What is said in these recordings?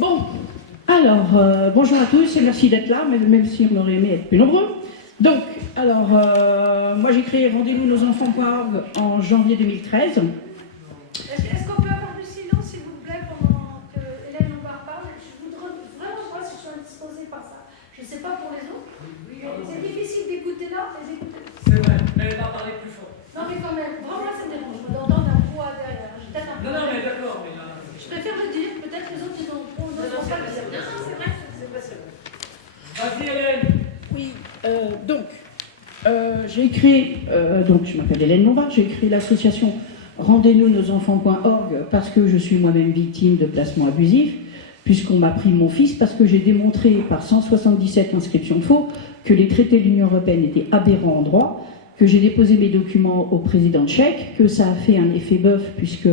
Bon, alors, bonjour à tous et merci d'être là, même si on aurait aimé être plus nombreux. Donc, alors, moi j'ai créé Rendez-nous nos enfants.org en janvier 2013. Est-ce qu'on peut avoir du silence, s'il vous plaît, pendant que Hélène Lombard parle? Je voudrais vraiment pas si je suis indisposée par ça. Je ne sais pas pour les autres. C'est difficile d'écouter là, mais écoutez. C'est vrai, mais elle va parler plus fort. Non, mais quand même, vraiment, ça me dérange. Je d'entendre un poids derrière. J'ai peut-être un peu. Non, mais d'accord, mais Je préfère le dire, peut-être les autres, ils n'ont pas le dire. Non, c'est vrai, c'est pas sûr. vas-y, Hélène. Oui, j'ai créé, donc je m'appelle Hélène Lombard, j'ai créé l'association Rendez-nous nos enfants.org parce que je suis moi-même victime de placements abusifs, puisqu'on m'a pris mon fils, parce que j'ai démontré par 177 inscriptions faux que les traités de l'Union européenne étaient aberrants en droit, que j'ai déposé mes documents au président tchèque, que ça a fait un effet bœuf, puisque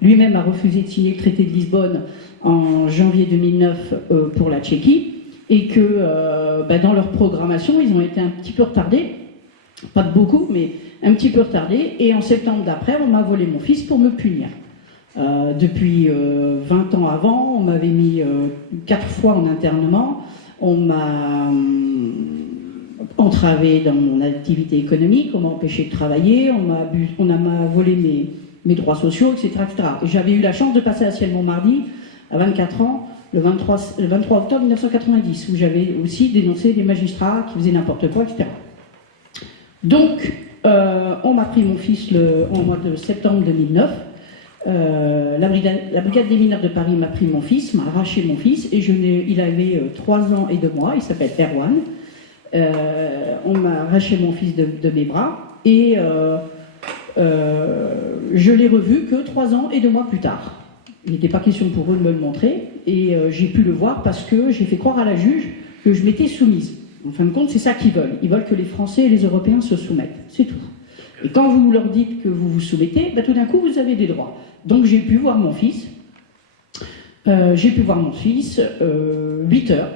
lui-même a refusé de signer le traité de Lisbonne en janvier 2009 pour la Tchéquie, et que dans leur programmation, ils ont été un petit peu retardés, pas de beaucoup, mais un petit peu retardés, et en septembre d'après, on m'a volé mon fils pour me punir. Depuis 20 ans avant, on m'avait mis 4 fois en internement, on m'a entravé dans mon activité économique, on m'a empêché de travailler, on m'a volé mes droits sociaux, etc. etc. Et j'avais eu la chance de passer à Ciel-Montmardi à 24 ans, le 23 octobre 1990, où j'avais aussi dénoncé des magistrats qui faisaient n'importe quoi, etc. Donc, on m'a pris mon fils en mois de septembre 2009. La brigade des mineurs de Paris m'a pris mon fils, m'a arraché mon fils, et il avait 3 ans et 2 mois, il s'appelle Erwan. On m'a arraché mon fils de mes bras, et je l'ai revu que 3 ans et 2 mois plus tard. Il n'était pas question pour eux de me le montrer, et j'ai pu le voir parce que j'ai fait croire à la juge que je m'étais soumise. En fin de compte, c'est ça qu'ils veulent. Ils veulent que les Français et les Européens se soumettent. C'est tout. Et quand vous leur dites que vous vous soumettez, tout d'un coup, vous avez des droits. Donc j'ai pu voir mon fils. 8 heures.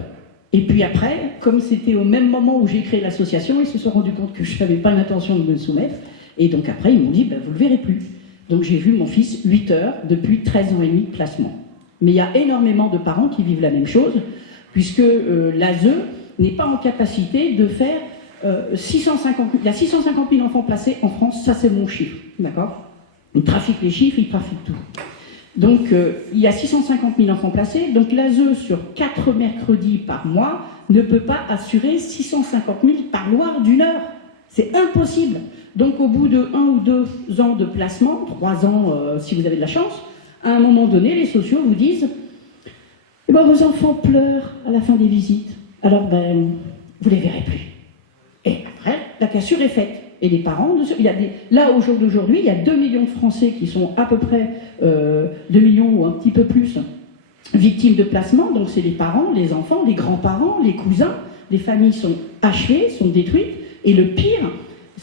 Et puis après, comme c'était au même moment où j'ai créé l'association, ils se sont rendus compte que je n'avais pas l'intention de me soumettre. Et donc après, ils m'ont dit, vous ne le verrez plus. Donc j'ai vu mon fils 8 heures depuis 13 ans et demi de placement. Mais il y a énormément de parents qui vivent la même chose, puisque l'ASE n'est pas en capacité de faire 650 000. Il y a 650 000 enfants placés en France, ça c'est mon chiffre, d'accord? Ils trafiquent les chiffres, ils trafiquent tout. Donc il y a 650 000 enfants placés, donc l'ASE sur 4 mercredis par mois ne peut pas assurer 650 000 par loir d'1 heure. C'est impossible. Donc au bout de 1 ou 2 ans de placement, 3 ans si vous avez de la chance, à un moment donné, les sociaux vous disent vos enfants pleurent à la fin des visites, alors vous les verrez plus. Et après, la cassure est faite. Et les parents, là au jour d'aujourd'hui, il y a 2 millions de Français qui sont à peu près 2 millions ou un petit peu plus victimes de placement. Donc c'est les parents, les enfants, les grands-parents, les cousins. Les familles sont hachées, sont détruites. Et le pire,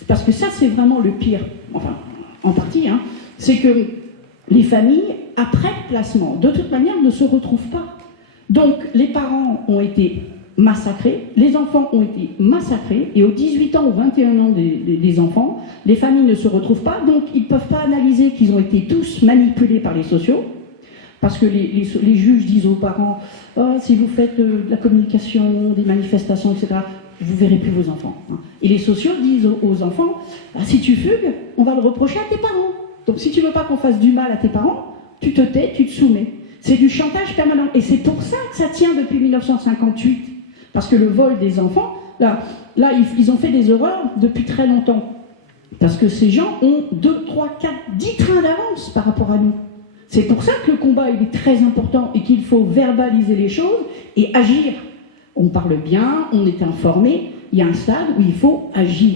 parce que ça c'est vraiment le pire, enfin en partie, c'est que les familles, après placement, de toute manière ne se retrouvent pas. Donc les parents ont été massacrés, les enfants ont été massacrés, et aux 18 ans ou 21 ans des enfants, les familles ne se retrouvent pas, donc ils ne peuvent pas analyser qu'ils ont été tous manipulés par les sociaux, parce que les juges disent aux parents si vous faites de la communication, des manifestations, etc., vous ne verrez plus vos enfants. Et les sociaux disent aux enfants si tu fugues, on va le reprocher à tes parents. Donc si tu ne veux pas qu'on fasse du mal à tes parents, tu te tais, tu te soumets. C'est du chantage permanent. Et c'est pour ça que ça tient depuis 1958. Parce que le vol des enfants, là ils ont fait des erreurs depuis très longtemps. Parce que ces gens ont 2, 3, 4, 10 trains d'avance par rapport à nous. C'est pour ça que le combat il est très important et qu'il faut verbaliser les choses et agir. On parle bien, on est informé, il y a un stade où il faut agir.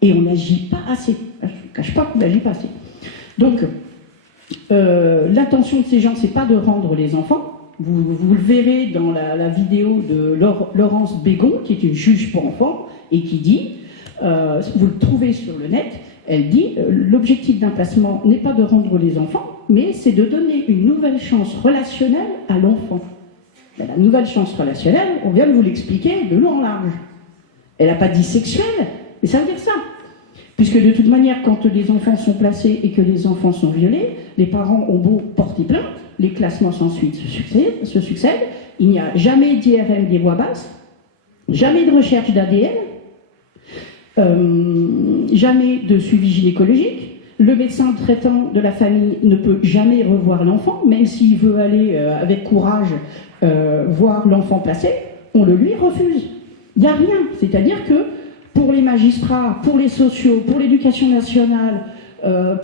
Et on n'agit pas assez. Je ne cache pas qu'on n'agit pas assez. Donc, l'intention de ces gens, c'est pas de rendre les enfants. Vous le verrez dans la vidéo de Laurence Bégon, qui est une juge pour enfants, et qui dit, vous le trouvez sur le net, elle dit, l'objectif d'un placement n'est pas de rendre les enfants, mais c'est de donner une nouvelle chance relationnelle à l'enfant. La nouvelle chance relationnelle, on vient de vous l'expliquer de long en large. Elle n'a pas dit sexuelle, mais ça veut dire ça. Puisque de toute manière, quand les enfants sont placés et que les enfants sont violés, les parents ont beau porter plainte, les classements sans suite se succèdent, il n'y a jamais d'IRM des voix basses, jamais de recherche d'ADN, jamais de suivi gynécologique. Le médecin traitant de la famille ne peut jamais revoir l'enfant, même s'il veut aller avec courage voir l'enfant placé, on le lui refuse. Il n'y a rien. C'est-à-dire que pour les magistrats, pour les sociaux, pour l'éducation nationale,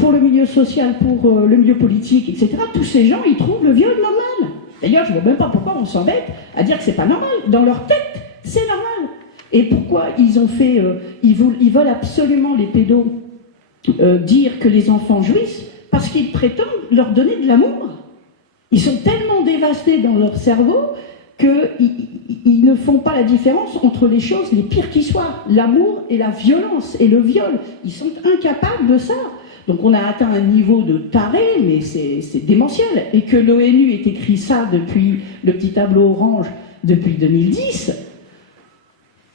pour le milieu social, pour le milieu politique, etc., tous ces gens, ils trouvent le viol normal. D'ailleurs, je ne vois même pas pourquoi on s'embête à dire que c'est pas normal. Dans leur tête, c'est normal. Et pourquoi ils ont fait... ils veulent absolument, les pédos, dire que les enfants jouissent, parce qu'ils prétendent leur donner de l'amour. Ils sont tellement dévastés dans leur cerveau qu'ils ne font pas la différence entre les choses les pires qui soient, l'amour et la violence et le viol. Ils sont incapables de ça. Donc on a atteint un niveau de taré, mais c'est démentiel. Et que l'ONU ait écrit ça depuis le petit tableau orange depuis 2010.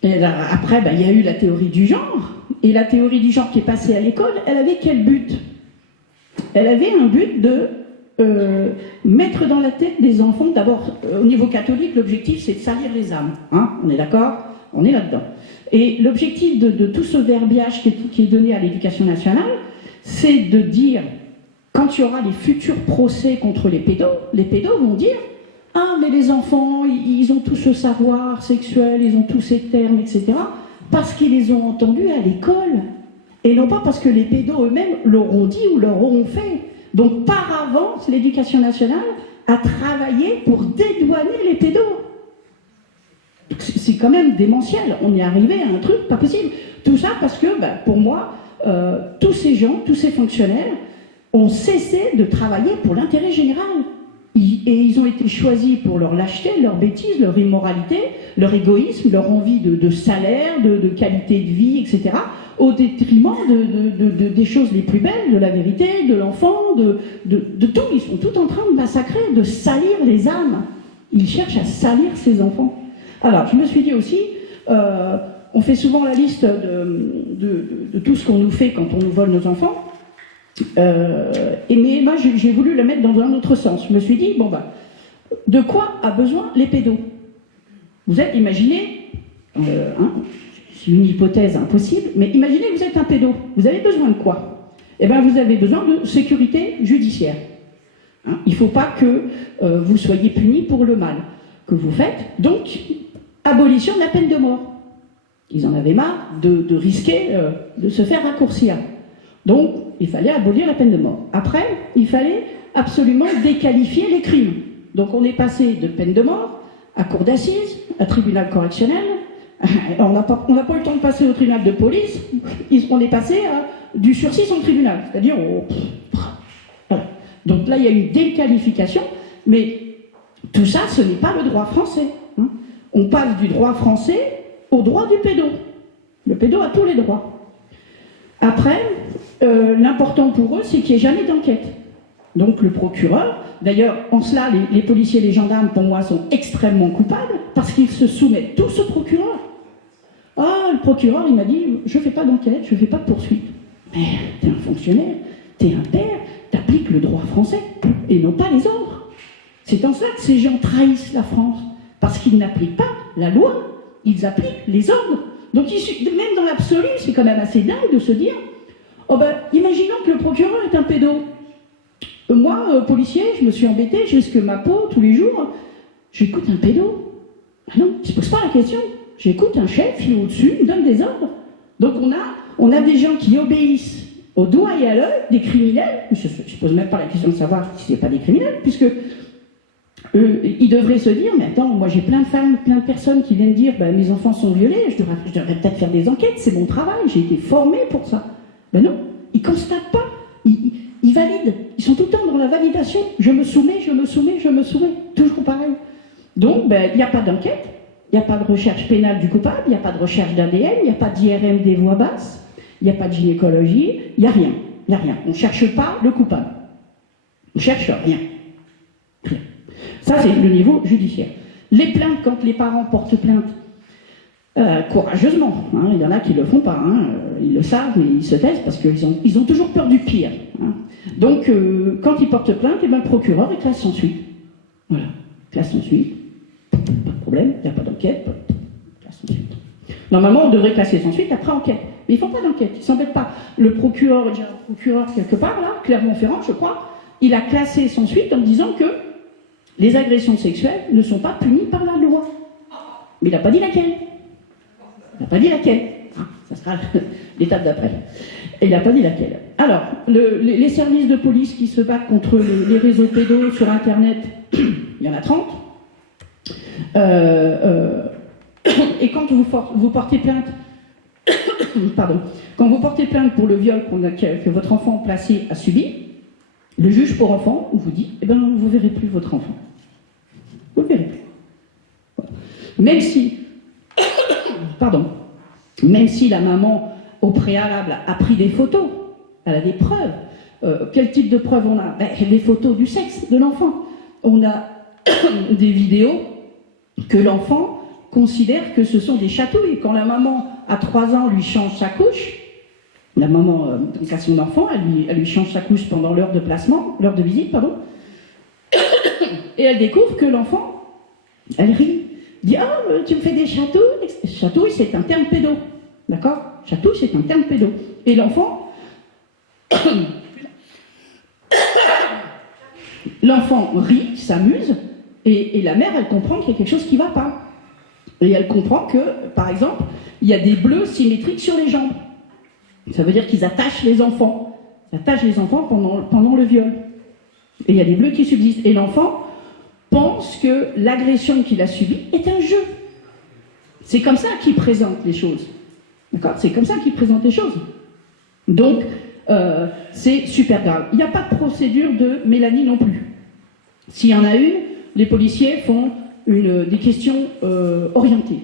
Et là, après, il y a eu la théorie du genre. Et la théorie du genre qui est passée à l'école, elle avait quel but? Elle avait un but de mettre dans la tête des enfants, d'abord, au niveau catholique, l'objectif c'est de salir les âmes. Hein, on est d'accord? On est là-dedans. Et l'objectif de tout ce verbiage qui est donné à l'éducation nationale, c'est de dire, quand il y aura les futurs procès contre les pédos vont dire « Ah, mais les enfants, ils ont tout ce savoir sexuel, ils ont tous ces termes, etc. » parce qu'ils les ont entendus à l'école, et non pas parce que les pédos eux-mêmes leur ont dit ou leur auront fait. Donc par avance, l'éducation nationale a travaillé pour dédouaner les pédos. C'est quand même démentiel, on est arrivé à un truc pas possible. Tout ça parce que, pour moi, tous ces gens, tous ces fonctionnaires ont cessé de travailler pour l'intérêt général. Et ils ont été choisis pour leur lâcheté, leur bêtise, leur immoralité, leur égoïsme, leur envie de salaire, de qualité de vie, etc., au détriment des choses les plus belles, de la vérité, de l'enfant, de tout. Ils sont tout en train de massacrer, de salir les âmes. Ils cherchent à salir ces enfants. Alors, je me suis dit aussi, on fait souvent la liste de tout ce qu'on nous fait quand on nous vole nos enfants. Mais moi, j'ai voulu la mettre dans un autre sens. Je me suis dit, de quoi a besoin les pédos? Vous êtes, imaginez, c'est une hypothèse impossible, mais imaginez que vous êtes un pédo. Vous avez besoin de quoi? Eh bien, vous avez besoin de sécurité judiciaire. Il ne faut pas que vous soyez punis pour le mal que vous faites. Donc, abolition de la peine de mort. Ils en avaient marre de risquer de se faire raccourcir. Donc, il fallait abolir la peine de mort. Après, il fallait absolument déqualifier les crimes. Donc, on est passé de peine de mort à cour d'assises, à tribunal correctionnel. On n'a pas eu le temps de passer au tribunal de police. On est passé à du sursis en tribunal. C'est-à-dire, voilà. Donc là, il y a une déqualification. Mais tout ça, ce n'est pas le droit français. On passe du droit français au droit du pédo. Le pédo a tous les droits. Après, l'important pour eux, c'est qu'il n'y ait jamais d'enquête. Donc le procureur, d'ailleurs, en cela, les policiers et les gendarmes, pour moi, sont extrêmement coupables, parce qu'ils se soumettent tous au procureur. Ah, le procureur, il m'a dit, je ne fais pas d'enquête, je ne fais pas de poursuite. Mais t'es un fonctionnaire, t'es un père, t'appliques le droit français, et non pas les ordres. C'est en ça que ces gens trahissent la France, parce qu'ils n'appliquent pas la loi, ils appliquent les ordres. Donc même dans l'absolu, c'est quand même assez dingue de se dire, imaginons que le procureur est un pédo. Moi, policier, je me suis embêté, je risque ma peau tous les jours. J'écoute un pédo. Ah non, je ne pose pas la question. J'écoute un chef, il est au-dessus, il me donne des ordres. Donc on a des gens qui obéissent au doigt et à l'œil, des criminels. Je ne pose même pas la question de savoir si ce n'est pas des criminels, puisque ils devraient se dire, mais attends, moi j'ai plein de femmes, plein de personnes qui viennent dire, mes enfants sont violés, je devrais peut-être faire des enquêtes, c'est mon travail, j'ai été formé pour ça. Ben non, ils ne constatent pas, ils valident, ils sont tout le temps dans la validation, je me soumets, toujours pareil. Donc, il n'y a pas d'enquête, il n'y a pas de recherche pénale du coupable, il n'y a pas de recherche d'ADN, il n'y a pas d'IRM des voix basses, il n'y a pas de gynécologie, il n'y a rien, on ne cherche pas le coupable, on ne cherche rien. Ça, c'est le niveau judiciaire. Les plaintes, quand les parents portent plainte, courageusement, il y en a qui ne le font pas, ils le savent, mais ils se taisent parce qu'ils ont toujours peur du pire. Hein. Donc, quand il porte plainte, le procureur, il classe sans suite. Voilà, classe sans suite. Pas de problème, il n'y a pas d'enquête. Classe sans suite. Normalement, on devrait classer sans suite après enquête. Mais ils ne font pas d'enquête, ils ne s'embêtent pas. Le procureur, il y a un procureur quelque part, là, Clermont-Ferrand, je crois, il a classé sans suite en disant que les agressions sexuelles ne sont pas punies par la loi. Mais il n'a pas dit laquelle. Il n'a pas dit laquelle. Ah, ça sera l'étape d'après. Et il n'a pas dit laquelle. Alors, les services de police qui se battent contre les réseaux pédos sur Internet, il y en a 30. Et quand vous portez plainte, pardon, quand vous portez plainte pour le viol que votre enfant placé a subi, le juge pour enfants vous dit, eh ben, vous ne verrez plus votre enfant. Vous ne le verrez plus. Voilà. Même si la maman, au préalable, a pris des photos, elle a des preuves. Quel type de preuves on a? Les photos du sexe de l'enfant. On a des vidéos que l'enfant considère que ce sont des chatouilles. Quand la maman, à 3 ans, lui change sa couche, la maman, donc à son enfant, elle lui change sa couche pendant l'heure de placement, l'heure de visite, pardon, et elle découvre que l'enfant, elle rit, dit « Ah, tu me fais des chatouilles ?» Chatouille, c'est un terme pédo, d'accord? Chatouille, c'est un terme pédo. Et l'enfant, l'enfant rit, s'amuse, et la mère, elle comprend qu'il y a quelque chose qui ne va pas. Et elle comprend que, par exemple, il y a des bleus symétriques sur les jambes. Ça veut dire qu'ils attachent les enfants. Ils attachent les enfants pendant le viol. Et il y a des bleus qui subsistent. Et l'enfant pense que l'agression qu'il a subie est un jeu. C'est comme ça qu'il présente les choses. D'accord? C'est comme ça qu'il présente les choses. Donc, c'est super grave. Il n'y a pas de procédure de Mélanie non plus. S'il y en a une, les policiers font des questions orientées.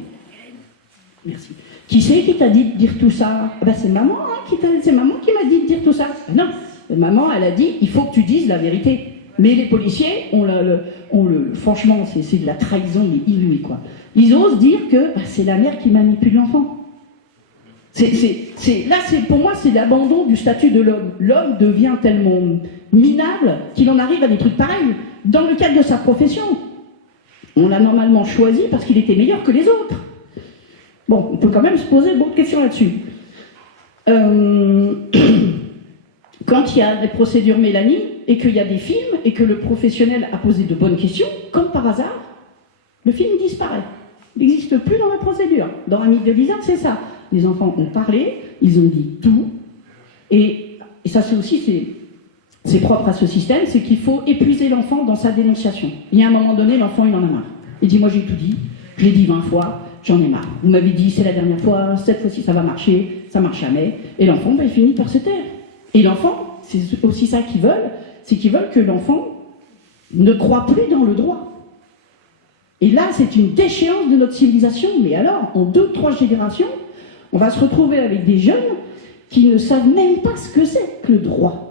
Merci. Qui c'est qui t'a dit de dire tout ça? C'est maman, hein, c'est maman qui m'a dit de dire tout ça. Non, maman, elle a dit, il faut que tu dises la vérité. Mais les policiers, franchement, c'est de la trahison inouïe, quoi. Ils osent dire que c'est la mère qui manipule l'enfant. Pour moi, c'est l'abandon du statut de l'homme. L'homme devient tellement minable qu'il en arrive à des trucs pareils. Dans le cadre de sa profession, on l'a normalement choisi parce qu'il était meilleur que les autres. Bon, on peut quand même se poser beaucoup de questions là-dessus. Quand il y a des procédures Mélanie, et qu'il y a des films, et que le professionnel a posé de bonnes questions, comme par hasard, le film disparaît. Il n'existe plus dans la procédure. Dans Amis de Lisa, c'est ça. Les enfants ont parlé, ils ont dit tout, et ça c'est aussi c'est propre à ce système, c'est qu'il faut épuiser l'enfant dans sa dénonciation. Il y a un moment donné, l'enfant il en a marre. Il dit, moi j'ai tout dit, je l'ai dit 20 fois, j'en ai marre. Vous m'avez dit, c'est la dernière fois, cette fois-ci ça va marcher, ça marche jamais. Et l'enfant, il finit par se taire. Et l'enfant, c'est aussi ça qu'ils veulent, c'est qu'ils veulent que l'enfant ne croit plus dans le droit. Et là, c'est une déchéance de notre civilisation. Mais alors, en 2-3 générations, on va se retrouver avec des jeunes qui ne savent même pas ce que c'est que le droit.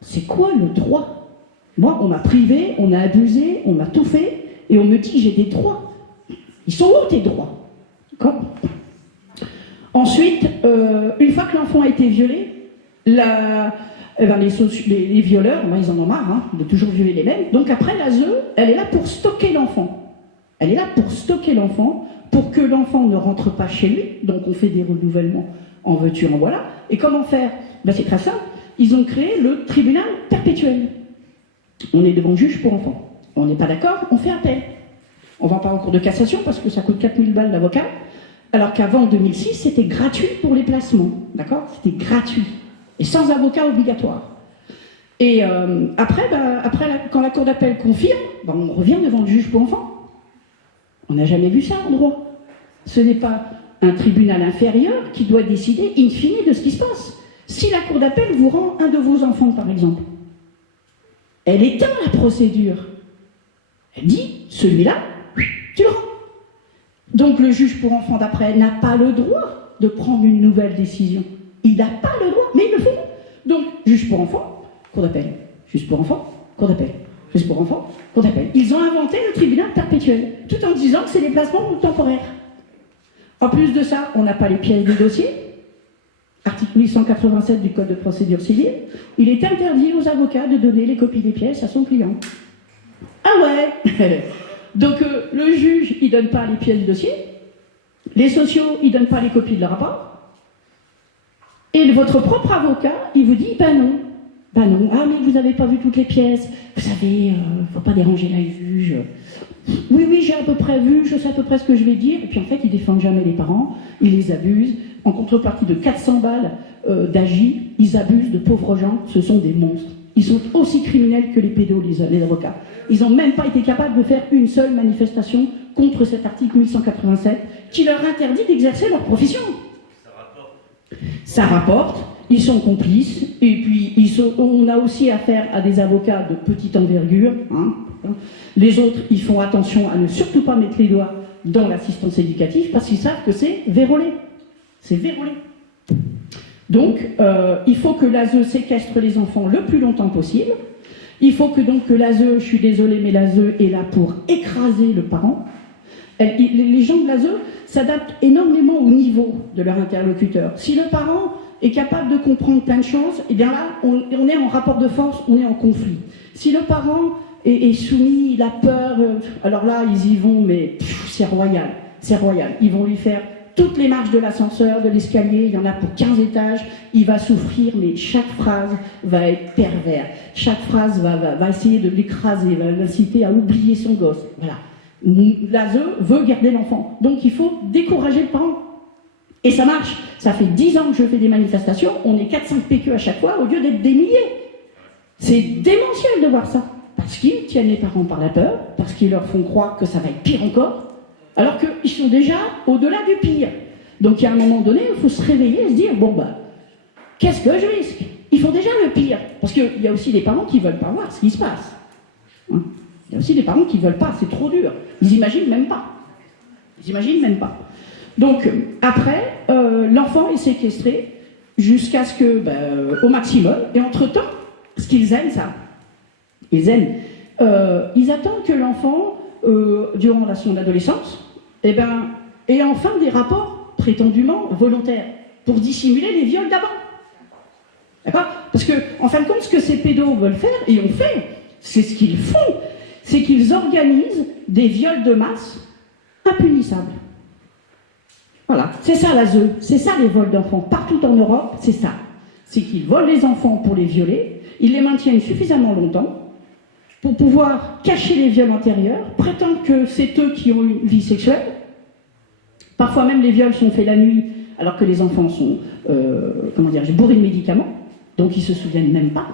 C'est quoi le droit? Moi, on m'a privé, on a abusé, on m'a tout fait, et on me dit j'ai des droits. Ils sont où tes droits? D'accord? Ensuite, une fois que l'enfant a été violé, les violeurs, ils en ont marre, hein, de toujours violer les mêmes. Donc après, l'ASE, elle est là pour stocker l'enfant. Elle est là pour stocker l'enfant, pour que l'enfant ne rentre pas chez lui. Donc on fait des renouvellements en veux-tu, en voilà. Et comment faire? C'est très simple. Ils ont créé le tribunal perpétuel. On est devant le juge pour enfants. On n'est pas d'accord, on fait appel. On va pas en cours de cassation parce que ça coûte 4000 balles d'avocat. Alors qu'avant, en 2006, c'était gratuit pour les placements. D'accord? C'était gratuit. Et sans avocat obligatoire. Et après, quand la cour d'appel confirme, on revient devant le juge pour enfants. On n'a jamais vu ça en droit. Ce n'est pas un tribunal inférieur qui doit décider in fine de ce qui se passe. Si la cour d'appel vous rend un de vos enfants, par exemple, elle éteint la procédure. Elle dit, celui-là, tu le rends. Donc le juge pour enfants d'après n'a pas le droit de prendre une nouvelle décision. Il n'a pas le droit, mais il le faut. Donc, juge pour enfants, cour d'appel. Juge pour enfants, cour d'appel. Juge pour enfants, cour d'appel. Ils ont inventé le tribunal perpétuel, tout en disant que c'est des placements temporaires. En plus de ça, on n'a pas les pièces de dossier. Ah, article 1187 du Code de procédure civile, il est interdit aux avocats de donner les copies des pièces à son client. Ah ouais. Donc le juge, il ne donne pas les pièces du dossier, les sociaux, ils ne donnent pas les copies de leur rapport, et votre propre avocat, il vous dit, ben non, ah mais vous n'avez pas vu toutes les pièces, vous savez, faut pas déranger la juge. Oui, j'ai à peu près vu, je sais à peu près ce que je vais dire, et puis en fait, ils défendent jamais les parents, ils les abusent, en contrepartie de 400 balles d'AGI, ils abusent de pauvres gens, ce sont des monstres. Ils sont aussi criminels que les pédos, les avocats. Ils n'ont même pas été capables de faire une seule manifestation contre cet article 1187 qui leur interdit d'exercer leur profession. Ça rapporte, ils sont complices, et puis on a aussi affaire à des avocats de petite envergure. Les autres, ils font attention à ne surtout pas mettre les doigts dans l'assistance éducative parce qu'ils savent que c'est vérolé. C'est vérolé. Donc, il faut que l'ASE séquestre les enfants le plus longtemps possible. Il faut que donc que l'ASE, je suis désolée, mais l'ASE est là pour écraser le parent. Les gens de l'ASE s'adaptent énormément au niveau de leur interlocuteur. Si le parent est capable de comprendre plein de choses, eh bien là, on est en rapport de force, on est en conflit. Si le parent est soumis, il a peur, alors là, ils y vont, mais c'est royal, c'est royal. Ils vont lui faire toutes les marches de l'ascenseur, de l'escalier, il y en a pour 15 étages, il va souffrir, mais chaque phrase va être pervers. Chaque phrase va essayer de l'écraser, va l'inciter à oublier son gosse. Voilà. L'ASE veut garder l'enfant. Donc il faut décourager le parent. Et ça marche. Ça fait 10 ans que je fais des manifestations, on est 4-5 PQ à chaque fois, au lieu d'être des milliers. C'est démentiel de voir ça. Parce qu'ils tiennent les parents par la peur, parce qu'ils leur font croire que ça va être pire encore, alors qu'ils sont déjà au-delà du pire. Donc, il y a un moment donné, il faut se réveiller et se dire, bon, qu'est-ce que je risque? Ils font déjà le pire. Parce qu'il y a aussi des parents qui ne veulent pas voir ce qui se passe. Il y a aussi des parents qui ne veulent pas, c'est trop dur. Ils n'imaginent même pas. Donc, après, l'enfant est séquestré jusqu'à ce que, au maximum, et entre-temps, ce qu'ils aiment, ça, ils attendent que l'enfant, durant son adolescence, ait enfin des rapports prétendument volontaires pour dissimuler les viols d'avant. D'accord? Parce que, en fin de compte, ce que ces pédos veulent faire, et ont fait, c'est ce qu'ils font, c'est qu'ils organisent des viols de masse impunissables. Voilà, c'est ça l'ASE, c'est ça les vols d'enfants. Partout en Europe, c'est ça. C'est qu'ils volent les enfants pour les violer, ils les maintiennent suffisamment longtemps pour pouvoir cacher les viols antérieurs, prétendre que c'est eux qui ont une vie sexuelle. Parfois même les viols sont faits la nuit, alors que les enfants sont, bourrés de médicaments, donc ils se souviennent même pas,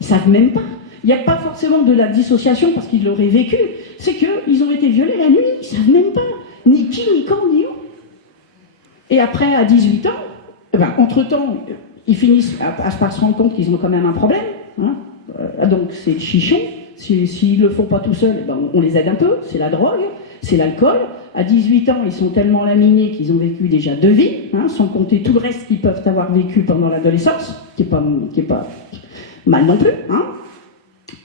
ils savent même pas. Il n'y a pas forcément de la dissociation parce qu'ils l'auraient vécu, c'est qu'ils ont été violés la nuit, ils savent même pas, ni qui, ni quand, ni où. Et après, à 18 ans, entre-temps, ils finissent par se rendre compte qu'ils ont quand même un problème, donc c'est le chichon. S'ils ne le font pas tout seuls, on les aide un peu, c'est la drogue, c'est l'alcool. À 18 ans, ils sont tellement laminés qu'ils ont vécu déjà 2 vies, sans compter tout le reste qu'ils peuvent avoir vécu pendant l'adolescence, qui est pas mal non plus.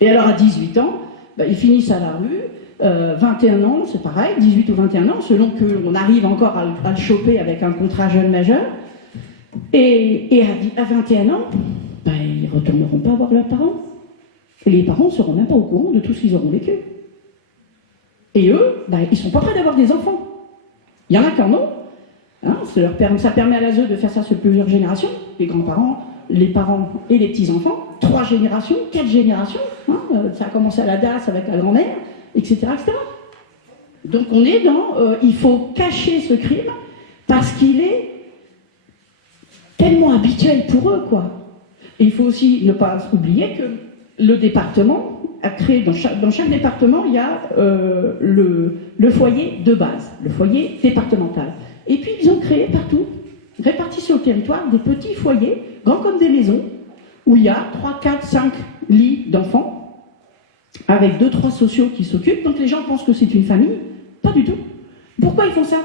Et alors à 18 ans, ils finissent à la rue, 21 ans, c'est pareil, 18 ou 21 ans, selon qu'on arrive encore à le choper avec un contrat jeune majeur. Et à 21 ans, ils ne retourneront pas voir leurs parents. Et les parents ne seront même pas au courant de tout ce qu'ils auront vécu. Et eux, ils ne sont pas prêts d'avoir des enfants. Il y en a qui en ont. Ça permet à l'ASE de faire ça sur plusieurs générations. Les grands-parents, les parents et les petits-enfants. 3 générations, 4 générations. Ça a commencé à la DAS avec la grand-mère, etc., etc. Donc on est dans... il faut cacher ce crime parce qu'il est tellement habituel pour eux, quoi. Et il faut aussi ne pas oublier que le département a créé, dans chaque département, il y a le foyer de base, le foyer départemental. Et puis ils ont créé partout, répartis sur le territoire, des petits foyers, grands comme des maisons, où il y a 3, 4, 5 lits d'enfants, avec 2, 3 sociaux qui s'occupent. Donc les gens pensent que c'est une famille. Pas du tout. Pourquoi ils font ça?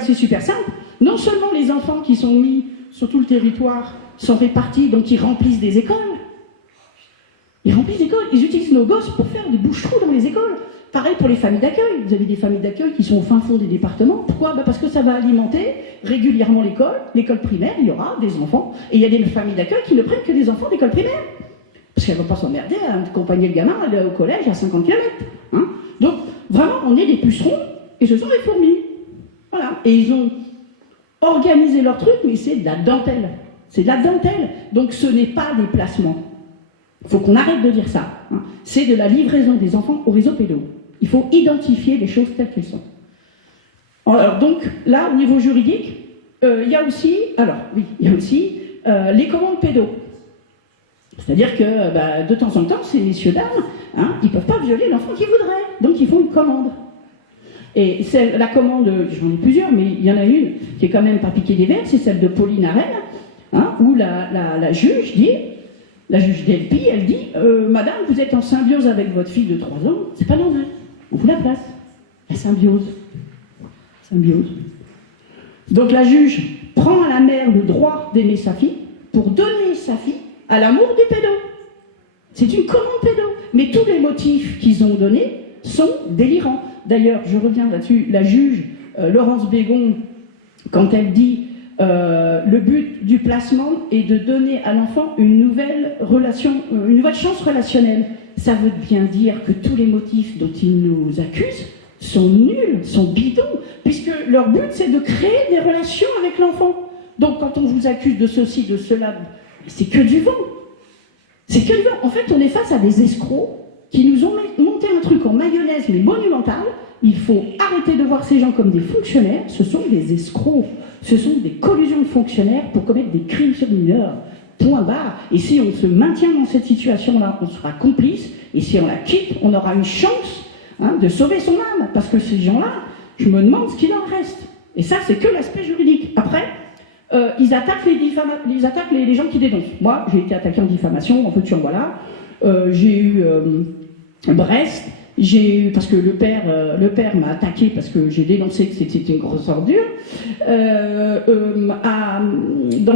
C'est super simple. Non seulement les enfants qui sont mis sur tout le territoire sont répartis, donc ils remplissent des écoles. Ils remplissent des écoles, ils utilisent nos gosses pour faire des bouches-trous dans les écoles, Pareil pour les familles d'accueil. Vous avez des familles d'accueil qui sont au fin fond des départements. Pourquoi? Parce que ça va alimenter régulièrement l'école. L'école primaire, il y aura des enfants. Et il y a des familles d'accueil qui ne prennent que des enfants d'école primaire. Parce qu'elles ne vont pas s'emmerder à accompagner le gamin au collège à 50 km. Hein. Donc, vraiment, on est des pucerons et ce sont des fourmis. Voilà. Et ils ont organisé leur truc, mais c'est de la dentelle. C'est de la dentelle. Donc, ce n'est pas des placements. Il faut qu'on arrête de dire ça. Hein. C'est de la livraison des enfants au réseau pédo. Il faut identifier les choses telles qu'elles sont. Alors, donc, là, au niveau juridique, il y a aussi les commandes pédo. C'est-à-dire que, de temps en temps, ces messieurs-dames, hein, ils ne peuvent pas violer l'enfant qu'ils voudraient. Donc, ils font une commande. Et la commande, j'en ai plusieurs, mais il y en a une qui est quand même pas piquée des verres, c'est celle de Pauline Arène, hein, où la juge dit, la juge d'Elpi, elle dit Madame, vous êtes en symbiose avec votre fille de 3 ans, c'est pas normal, on vous la place. La symbiose. Symbiose. Donc la juge prend à la mère le droit d'aimer sa fille pour donner sa fille à l'amour du pédo. C'est une commande pédo. Mais tous les motifs qu'ils ont donnés sont délirants. D'ailleurs, je reviens là-dessus, la juge Laurence Bégon, quand elle dit le but du placement est de donner à l'enfant une nouvelle chance relationnelle, ça veut bien dire que tous les motifs dont ils nous accusent sont nuls, sont bidons, puisque leur but c'est de créer des relations avec l'enfant. Donc quand on vous accuse de ceci, de cela, c'est que du vent. C'est que du vent. En fait, on est face à des escrocs qui nous ont monté un truc en mayonnaise, mais monumental. Il faut arrêter de voir ces gens comme des fonctionnaires. Ce sont des escrocs. Ce sont des collusions de fonctionnaires pour commettre des crimes sur mineurs. Point barre. Et si on se maintient dans cette situation-là, on sera complice. Et si on la quitte, on aura une chance de sauver son âme. Parce que ces gens-là, je me demande ce qu'il en reste. Et ça, c'est que l'aspect juridique. Après, ils attaquent les gens qui dénoncent. Moi, j'ai été attaqué en diffamation, en veux-tu en voilà. J'ai eu Brest, parce que le père m'a attaqué parce que j'ai dénoncé que c'était une grosse ordure. Dans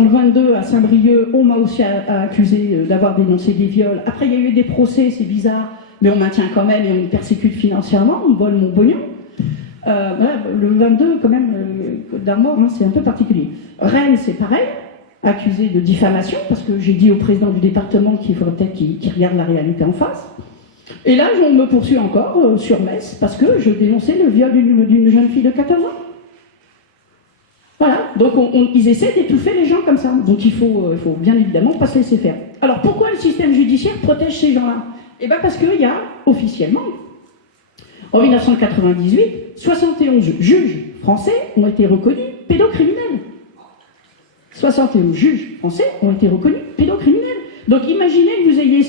le 22, à Saint-Brieuc, on m'a aussi accusé d'avoir dénoncé des viols. Après, il y a eu des procès, c'est bizarre, mais on maintient quand même et on me persécute financièrement, on me vole mon pognon. Voilà, le 22, quand même, d'Armor, c'est un peu particulier. Rennes, c'est pareil, accusé de diffamation, parce que j'ai dit au président du département qu'il faudrait peut-être qu'il regarde la réalité en face. Et là, on me poursuit encore sur Metz, parce que je dénonçais le viol d'une jeune fille de 14 ans. Voilà, donc ils essaient d'étouffer les gens comme ça. Donc il faut bien évidemment pas se laisser faire. Alors pourquoi le système judiciaire protège ces gens-là? Eh bien parce qu'il y a, officiellement, en 1998, 71 juges français ont été reconnus pédocriminels. 71 juges français ont été reconnus pédocriminels. Donc imaginez que vous ayez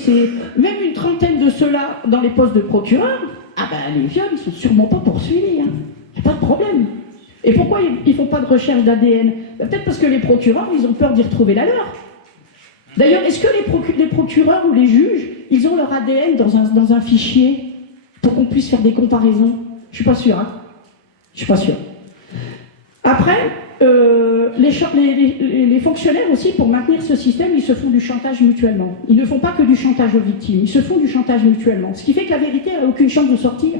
même une trentaine de ceux-là dans les postes de procureur. Ah ben les viols, ils ne sont sûrement pas poursuivis. Il n'y a pas de problème. Et pourquoi ils ne font pas de recherche d'ADN? Peut-être parce que les procureurs, ils ont peur d'y retrouver la leur. D'ailleurs, est-ce que les procureurs ou les juges, ils ont leur ADN dans un fichier pour qu'on puisse faire des comparaisons? Je suis pas sûr. Je suis pas sûr. Après, les fonctionnaires aussi, pour maintenir ce système, ils se font du chantage mutuellement. Ils ne font pas que du chantage aux victimes, ils se font du chantage mutuellement. Ce qui fait que la vérité n'a aucune chance de sortir.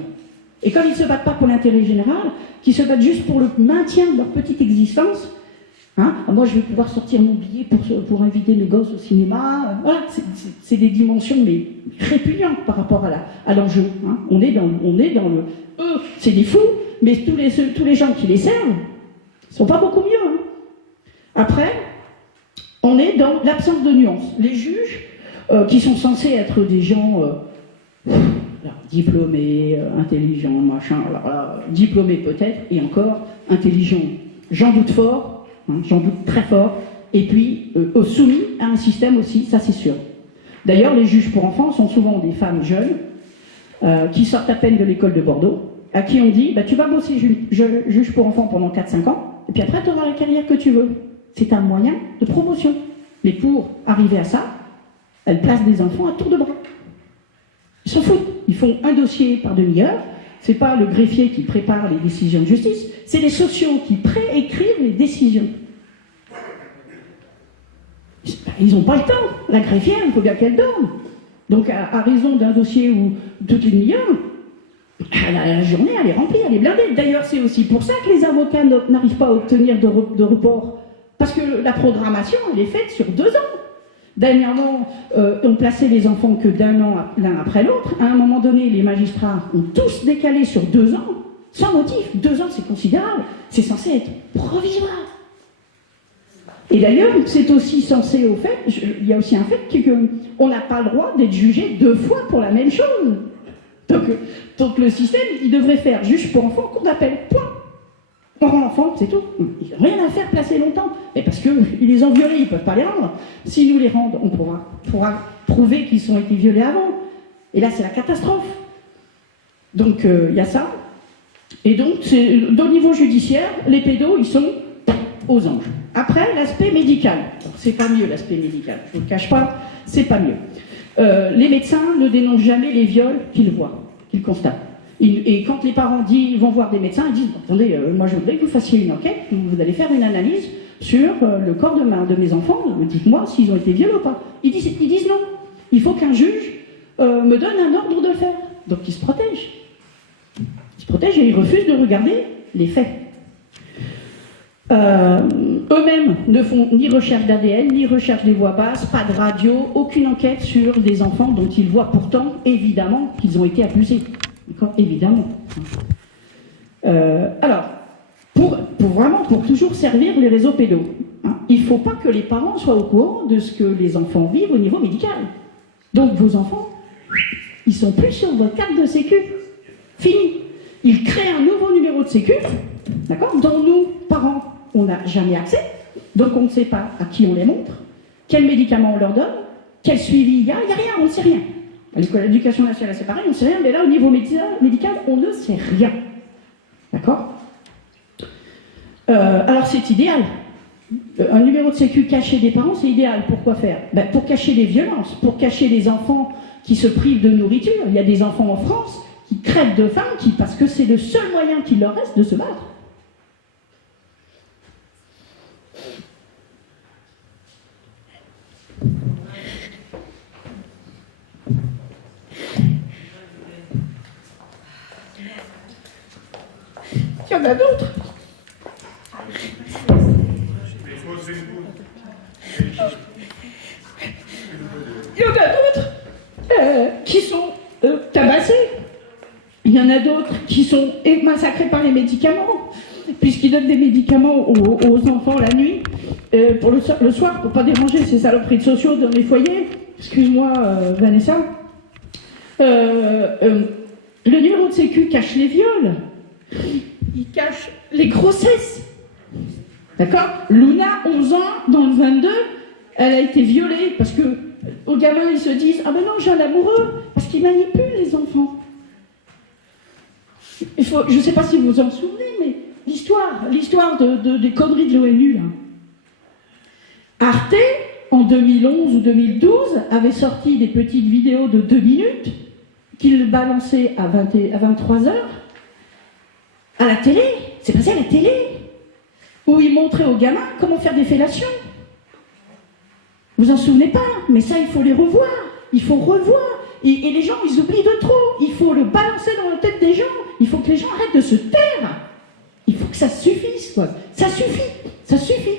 Et comme ils ne se battent pas pour l'intérêt général, qu'ils se battent juste pour le maintien de leur petite existence, moi je vais pouvoir sortir mon billet pour inviter mes gosses au cinéma, voilà, c'est des dimensions mais répugnantes par rapport à l'enjeu. On est dans le... Eux, c'est des fous, mais tous les gens qui les servent ne sont pas beaucoup mieux. Après, on est dans l'absence de nuances. Les juges, qui sont censés être des gens diplômés, intelligents, machin, alors là, diplômés peut-être, et encore, intelligents, j'en doute fort, j'en doute très fort, et puis soumis à un système aussi, ça c'est sûr. D'ailleurs, les juges pour enfants sont souvent des femmes jeunes, qui sortent à peine de l'école de Bordeaux, à qui on dit, tu vas bosser juge pour enfants pendant 4-5 ans, et puis après tu auras la carrière que tu veux. C'est un moyen de promotion. Mais pour arriver à ça, elles placent des enfants à tour de bras. Ils s'en foutent. Ils font un dossier par demi-heure. C'est pas le greffier qui prépare les décisions de justice, c'est les sociaux qui préécrivent les décisions. Ils n'ont pas le temps. La greffière, il faut bien qu'elle dorme. Donc, à raison d'un dossier où toutes les demi-heures, La journée, elle est remplie, elle est blindée. D'ailleurs, c'est aussi pour ça que les avocats n'arrivent pas à obtenir de report. Parce que la programmation, elle est faite sur 2 ans. Dernièrement, on plaçait les enfants que d'1 an l'un après l'autre. À un moment donné, les magistrats ont tous décalé sur 2 ans, sans motif. 2 ans, c'est considérable. C'est censé être provisoire. Et d'ailleurs, c'est aussi censé au fait, il y a aussi un fait qu'on n'a pas le droit d'être jugé 2 fois pour la même chose. Donc le système, il devrait faire juge pour enfants, cour d'appel, point. On rend l'enfant, c'est tout. Il n'y a rien à faire placer longtemps. Mais parce qu'ils les ont violés, ils ne peuvent pas les rendre. S'ils nous les rendent, on pourra prouver qu'ils ont été violés avant. Et là, c'est la catastrophe. Donc, il y a ça. Et donc, au niveau judiciaire, les pédos, ils sont aux anges. Après, l'aspect médical. C'est pas mieux, l'aspect médical. Je ne vous le cache pas, c'est pas mieux. Les médecins ne dénoncent jamais les viols qu'ils voient, qu'ils constatent. Et quand les parents vont voir des médecins, ils disent « Attendez, moi je voudrais que vous fassiez une enquête, vous allez faire une analyse sur le corps de mes enfants, dites-moi s'ils ont été violés ou pas. » Ils disent non. Il faut qu'un juge me donne un ordre de le faire. Donc ils se protègent. Ils se protègent et ils refusent de regarder les faits. Eux-mêmes ne font ni recherche d'ADN, ni recherche des voix basses, pas de radio, aucune enquête sur des enfants dont ils voient pourtant, évidemment, qu'ils ont été abusés. D'accord ? Évidemment. Alors, pour toujours servir les réseaux pédos, hein, il ne faut pas que les parents soient au courant de ce que les enfants vivent au niveau médical. Donc vos enfants, ils sont plus sur votre carte de sécu. Fini. Ils créent un nouveau numéro de sécu, d'accord, dont nous, parents, on n'a jamais accès, donc on ne sait pas à qui on les montre, quels médicaments on leur donne, quel suivi il y a rien, on ne sait rien. À l'éducation nationale, c'est pareil, on ne sait rien, mais là, au niveau médical, on ne sait rien. D'accord ? Alors, c'est idéal. Un numéro de sécu caché des parents, c'est idéal. Pourquoi faire ? Pour cacher les violences, pour cacher les enfants qui se privent de nourriture. Il y a des enfants en France qui crèvent de faim parce que c'est le seul moyen qu'il leur reste de se battre. Il y en a d'autres. Il y en a d'autres qui sont tabassés. Il y en a d'autres qui sont massacrés par les médicaments, puisqu'ils donnent des médicaments aux enfants la nuit, pour le soir, pour ne pas déranger ces saloperies de sociaux dans les foyers. Excuse-moi, Vanessa. Le numéro de sécu cache les viols. Il cache les grossesses. D'accord ? Luna, 11 ans, dans le 22, elle a été violée parce que aux gamins, ils se disent « Ah ben non, j'ai un amoureux !» parce qu'ils manipulent les enfants. Je ne sais pas si vous vous en souvenez, mais l'histoire des conneries de l'ONU, là. Arte, en 2011 ou 2012, avait sorti des petites vidéos de 2 minutes qu'il balançait à 23h à la télé. C'est passé à la télé, où il montrait aux gamins comment faire des fellations. Vous en souvenez pas, mais ça, il faut les revoir. Il faut revoir. Et les gens, ils oublient de trop. Il faut le balancer dans la tête des gens. Il faut que les gens arrêtent de se taire. Il faut que ça suffise, quoi. Ça suffit. Ça suffit.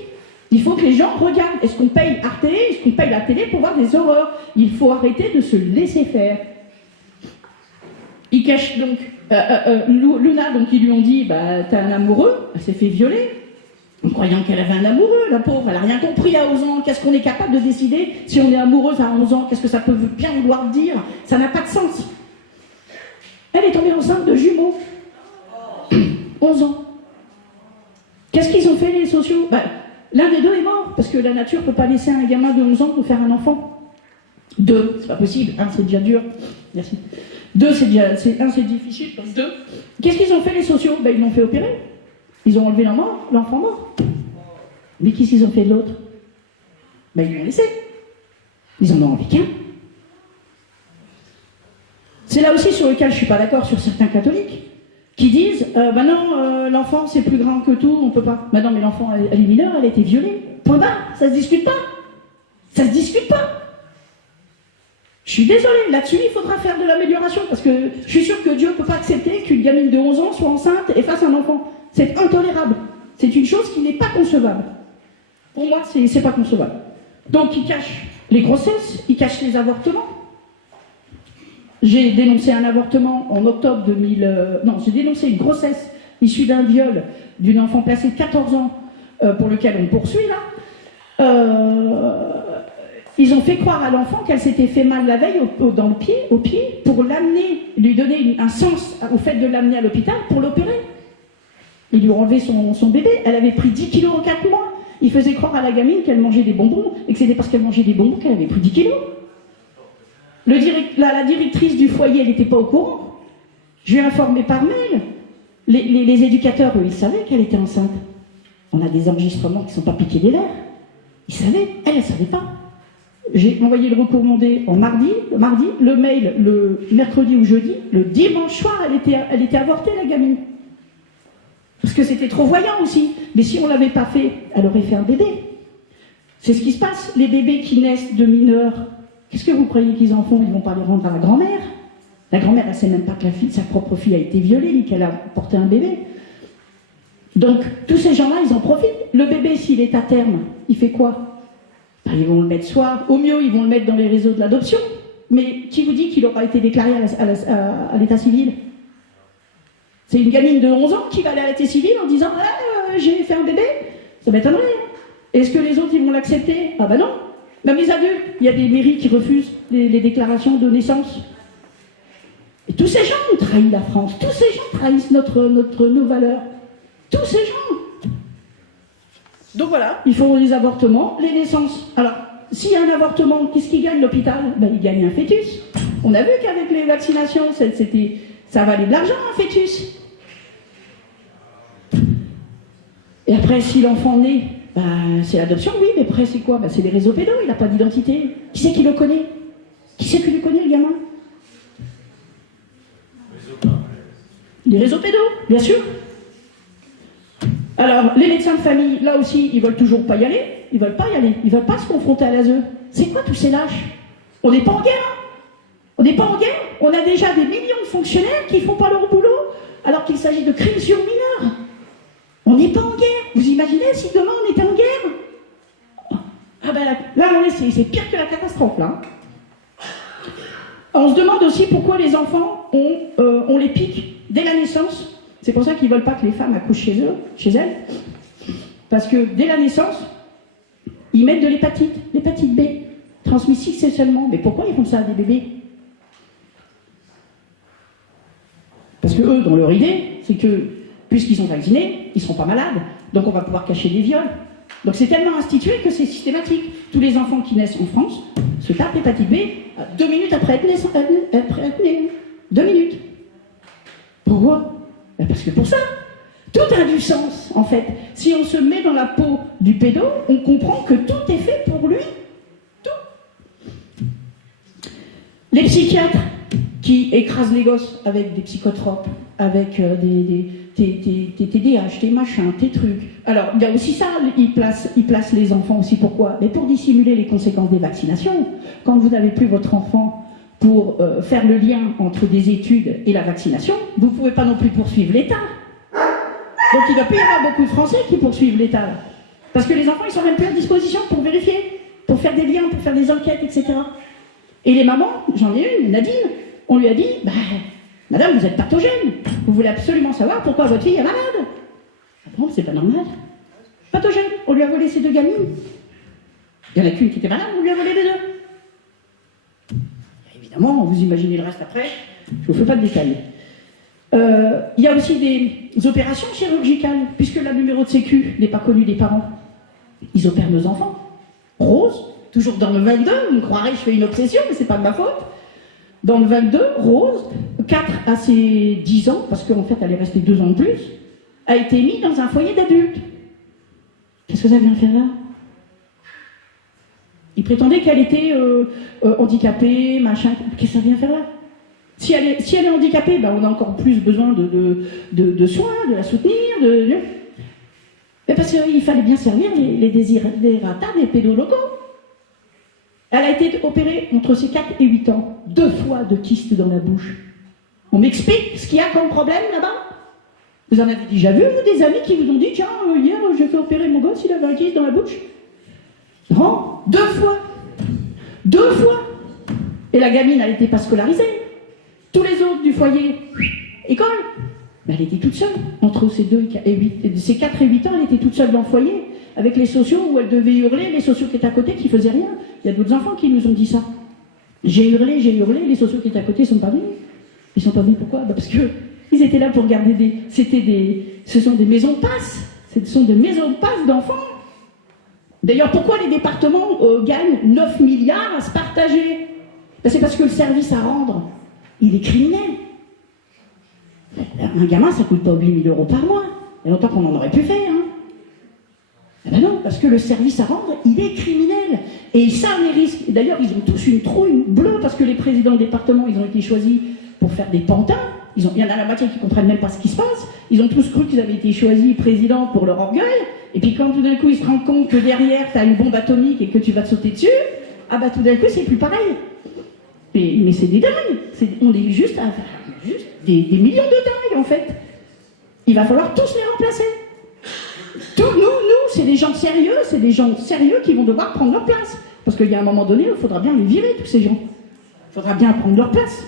Il faut que les gens regardent. Est-ce qu'on paye Arte ? Est-ce qu'on paye la télé pour voir des horreurs ? Il faut arrêter de se laisser faire. Il cache donc... Luna, donc ils lui ont dit, t'as un amoureux, elle s'est fait violer, en croyant qu'elle avait un amoureux, la pauvre, elle n'a rien compris à 11 ans, qu'est-ce qu'on est capable de décider si on est amoureuse à 11 ans, qu'est-ce que ça peut bien vouloir dire, ça n'a pas de sens. Elle est tombée enceinte de jumeaux, 11 ans. Qu'est-ce qu'ils ont fait les sociaux ? L'un des deux est mort, parce que la nature ne peut pas laisser un gamin de 11 ans pour faire un enfant. 2, c'est pas possible, 1 c'est déjà dur, merci. 2, c'est difficile, donc 2. Qu'est-ce qu'ils ont fait les sociaux ? Ils l'ont fait opérer. Ils ont enlevé l'enfant mort. Mais qu'est-ce qu'ils ont fait de l'autre ? Ils l'ont laissé. Ils en ont enlevé qu'un. C'est là aussi sur lequel je ne suis pas d'accord sur certains catholiques qui disent non, l'enfant c'est plus grand que tout, on ne peut pas. Non, mais l'enfant elle est mineure, elle a été violée. Point barre, ça se discute pas. Ça se discute pas. Je suis désolée, là-dessus, il faudra faire de l'amélioration, parce que je suis sûre que Dieu ne peut pas accepter qu'une gamine de 11 ans soit enceinte et fasse un enfant. C'est intolérable. C'est une chose qui n'est pas concevable. Pour moi, c'est pas concevable. Donc, il cache les grossesses, il cache les avortements. J'ai dénoncé un avortement en octobre 2000... non, j'ai dénoncé une grossesse issue d'un viol d'une enfant placée de 14 ans pour lequel on poursuit, là. Ils ont fait croire à l'enfant qu'elle s'était fait mal la veille au pied, pour l'amener, lui donner un sens au fait de l'amener à l'hôpital pour l'opérer. Ils lui ont enlevé son bébé, elle avait pris 10 kilos en 4 mois. Ils faisaient croire à la gamine qu'elle mangeait des bonbons, et que c'était parce qu'elle mangeait des bonbons qu'elle avait pris 10 kilos. La directrice du foyer, elle n'était pas au courant. Je lui ai informé par mail. Les éducateurs, eux, ils savaient qu'elle était enceinte. On a des enregistrements qui ne sont pas piqués des verres. Ils savaient, elle ne savait pas. J'ai envoyé le recommandé en mardi, le mail le mercredi ou jeudi, le dimanche soir, elle était avortée, la gamine. Parce que c'était trop voyant aussi. Mais si on ne l'avait pas fait, elle aurait fait un bébé. C'est ce qui se passe. Les bébés qui naissent de mineurs, qu'est-ce que vous croyez qu'ils en font? Ils ne vont pas les rendre à la grand-mère. La grand-mère, elle ne sait même pas que sa propre fille a été violée, ni qu'elle a porté un bébé. Donc, tous ces gens-là, ils en profitent. Le bébé, s'il est à terme, il fait quoi? Ben, ils vont le mettre au mieux, ils vont le mettre dans les réseaux de l'adoption. Mais qui vous dit qu'il aura été déclaré à l'état civil? C'est une gamine de 11 ans qui va aller à l'état civil en disant « j'ai fait un bébé ». Ça m'étonnerait. Hein. Est-ce que les autres, ils vont l'accepter? Ah ben non. Même les adultes, il y a des mairies qui refusent les déclarations de naissance. Et tous ces gens ont trahi la France. Tous ces gens trahissent nos valeurs. Tous ces gens. Donc voilà, il faut les avortements, les naissances. Alors, s'il y a un avortement, qu'est-ce qui gagne l'hôpital? Ben, il gagne un fœtus. On a vu qu'avec les vaccinations, ça valait de l'argent, un fœtus. Et après, si l'enfant naît, ben, c'est l'adoption, oui, mais après, c'est quoi? Ben, c'est les réseaux pédos, il n'a pas d'identité. Qui c'est qui le connaît? Qui c'est qui le connaît, le gamin? Les réseaux pédos, bien sûr. Alors, les médecins de famille, là aussi, ils veulent toujours pas y aller. Ils veulent pas y aller. Ils veulent pas se confronter à l'ASE. C'est quoi tous ces lâches? On n'est pas en guerre. On n'est pas en guerre. On a déjà des millions de fonctionnaires qui font pas leur boulot, alors qu'il s'agit de crimes sur mineurs. On n'est pas en guerre. Vous imaginez si demain on était en guerre? Ah ben là, c'est pire que la catastrophe, là. On se demande aussi pourquoi les enfants, on les pique dès la naissance. C'est pour ça qu'ils ne veulent pas que les femmes accouchent chez elles. Parce que dès la naissance, ils mettent de l'hépatite B, transmissible sexuellement. Mais pourquoi ils font ça à des bébés? Parce que eux, dans leur idée, c'est que, puisqu'ils sont vaccinés, ils ne seront pas malades. Donc on va pouvoir cacher des viols. Donc c'est tellement institué que c'est systématique. Tous les enfants qui naissent en France se tapent l'hépatite B 2 minutes après être nés. 2 minutes. Pourquoi? Parce que pour ça, tout a du sens, en fait. Si on se met dans la peau du pédo, on comprend que tout est fait pour lui. Tout. Les psychiatres qui écrasent les gosses avec des psychotropes, avec tes TDAH, tes machins, tes trucs. Alors, il y a aussi ça, ils placent les enfants aussi. Pourquoi? Mais pour dissimuler les conséquences des vaccinations. Quand vous n'avez plus votre enfant pour faire le lien entre des études et la vaccination, vous ne pouvez pas non plus poursuivre l'État. Donc il ne va plus y avoir beaucoup de Français qui poursuivent l'État. Parce que les enfants, ils ne sont même plus à disposition pour vérifier, pour faire des liens, pour faire des enquêtes, etc. Et les mamans, j'en ai une, Nadine, on lui a dit, bah, madame, vous êtes pathogène. Vous voulez absolument savoir pourquoi votre fille est malade. Ah bon, c'est pas normal. Pathogène, on lui a volé ses 2 gamines. Il n'y en a qu'une qui était malade, on lui a volé les 2. Évidemment, vous imaginez le reste après, je ne vous fais pas de détails. Il y a aussi des opérations chirurgicales, puisque le numéro de sécu n'est pas connu des parents. Ils opèrent nos enfants. Rose, toujours dans le 22, vous me croirez, je fais une obsession, mais c'est pas de ma faute. Dans le 22, Rose, 4 à ses 10 ans, parce qu'en fait elle est restée 2 ans de plus, a été mise dans un foyer d'adultes. Qu'est-ce que ça vient faire là? Ils prétendaient qu'elle était handicapée, machin. Qu'est-ce que ça vient faire là? Si elle est handicapée, ben on a encore plus besoin de soins, de la soutenir. Mais parce qu'il fallait bien servir les désirata des pédolocaux. Elle a été opérée entre ses 4 et 8 ans, 2 fois de kyste dans la bouche. On m'explique ce qu'il y a comme problème là-bas? Vous en avez déjà vu, vous, des amis qui vous ont dit, tiens, hier, j'ai fait opérer mon gosse, il avait un kyste dans la bouche? Non, 2 fois. 2 fois. Et la gamine, elle n'était pas scolarisée. Tous les autres du foyer, école. Mais elle était toute seule. Entre ses 4 et 8 ans, elle était toute seule dans le foyer, avec les sociaux où elle devait hurler, les sociaux qui étaient à côté qui faisaient rien. Il y a d'autres enfants qui nous ont dit ça. J'ai hurlé, les sociaux qui étaient à côté ne sont pas venus. Ils sont pas venus pourquoi? Parce qu'ils étaient là pour garder ce sont des maisons de passe. Ce sont des maisons de passe d'enfants. D'ailleurs, pourquoi les départements gagnent 9 milliards à se partager? C'est parce que le service à rendre, il est criminel. Un gamin, ça ne coûte pas 8 000 € par mois. Il y a longtemps qu'on en aurait pu faire. Hein. Eh ben non, parce que le service à rendre, il est criminel. Et ça, les risques. D'ailleurs, ils ont tous une trouille bleue parce que les présidents de département, ils ont été choisis pour faire des pantins. Il y en a la moitié qui ne comprennent même pas ce qui se passe. Ils ont tous cru qu'ils avaient été choisis présidents pour leur orgueil. Et puis quand tout d'un coup, ils se rendent compte que derrière, tu as une bombe atomique et que tu vas te sauter dessus, ah bah tout d'un coup, c'est plus pareil. Mais c'est des dingues. On est juste des millions de dingues, en fait. Il va falloir tous les remplacer. Nous, c'est des gens sérieux, qui vont devoir prendre leur place. Parce qu'il y a un moment donné, il faudra bien les virer, tous ces gens. Il faudra bien prendre leur place.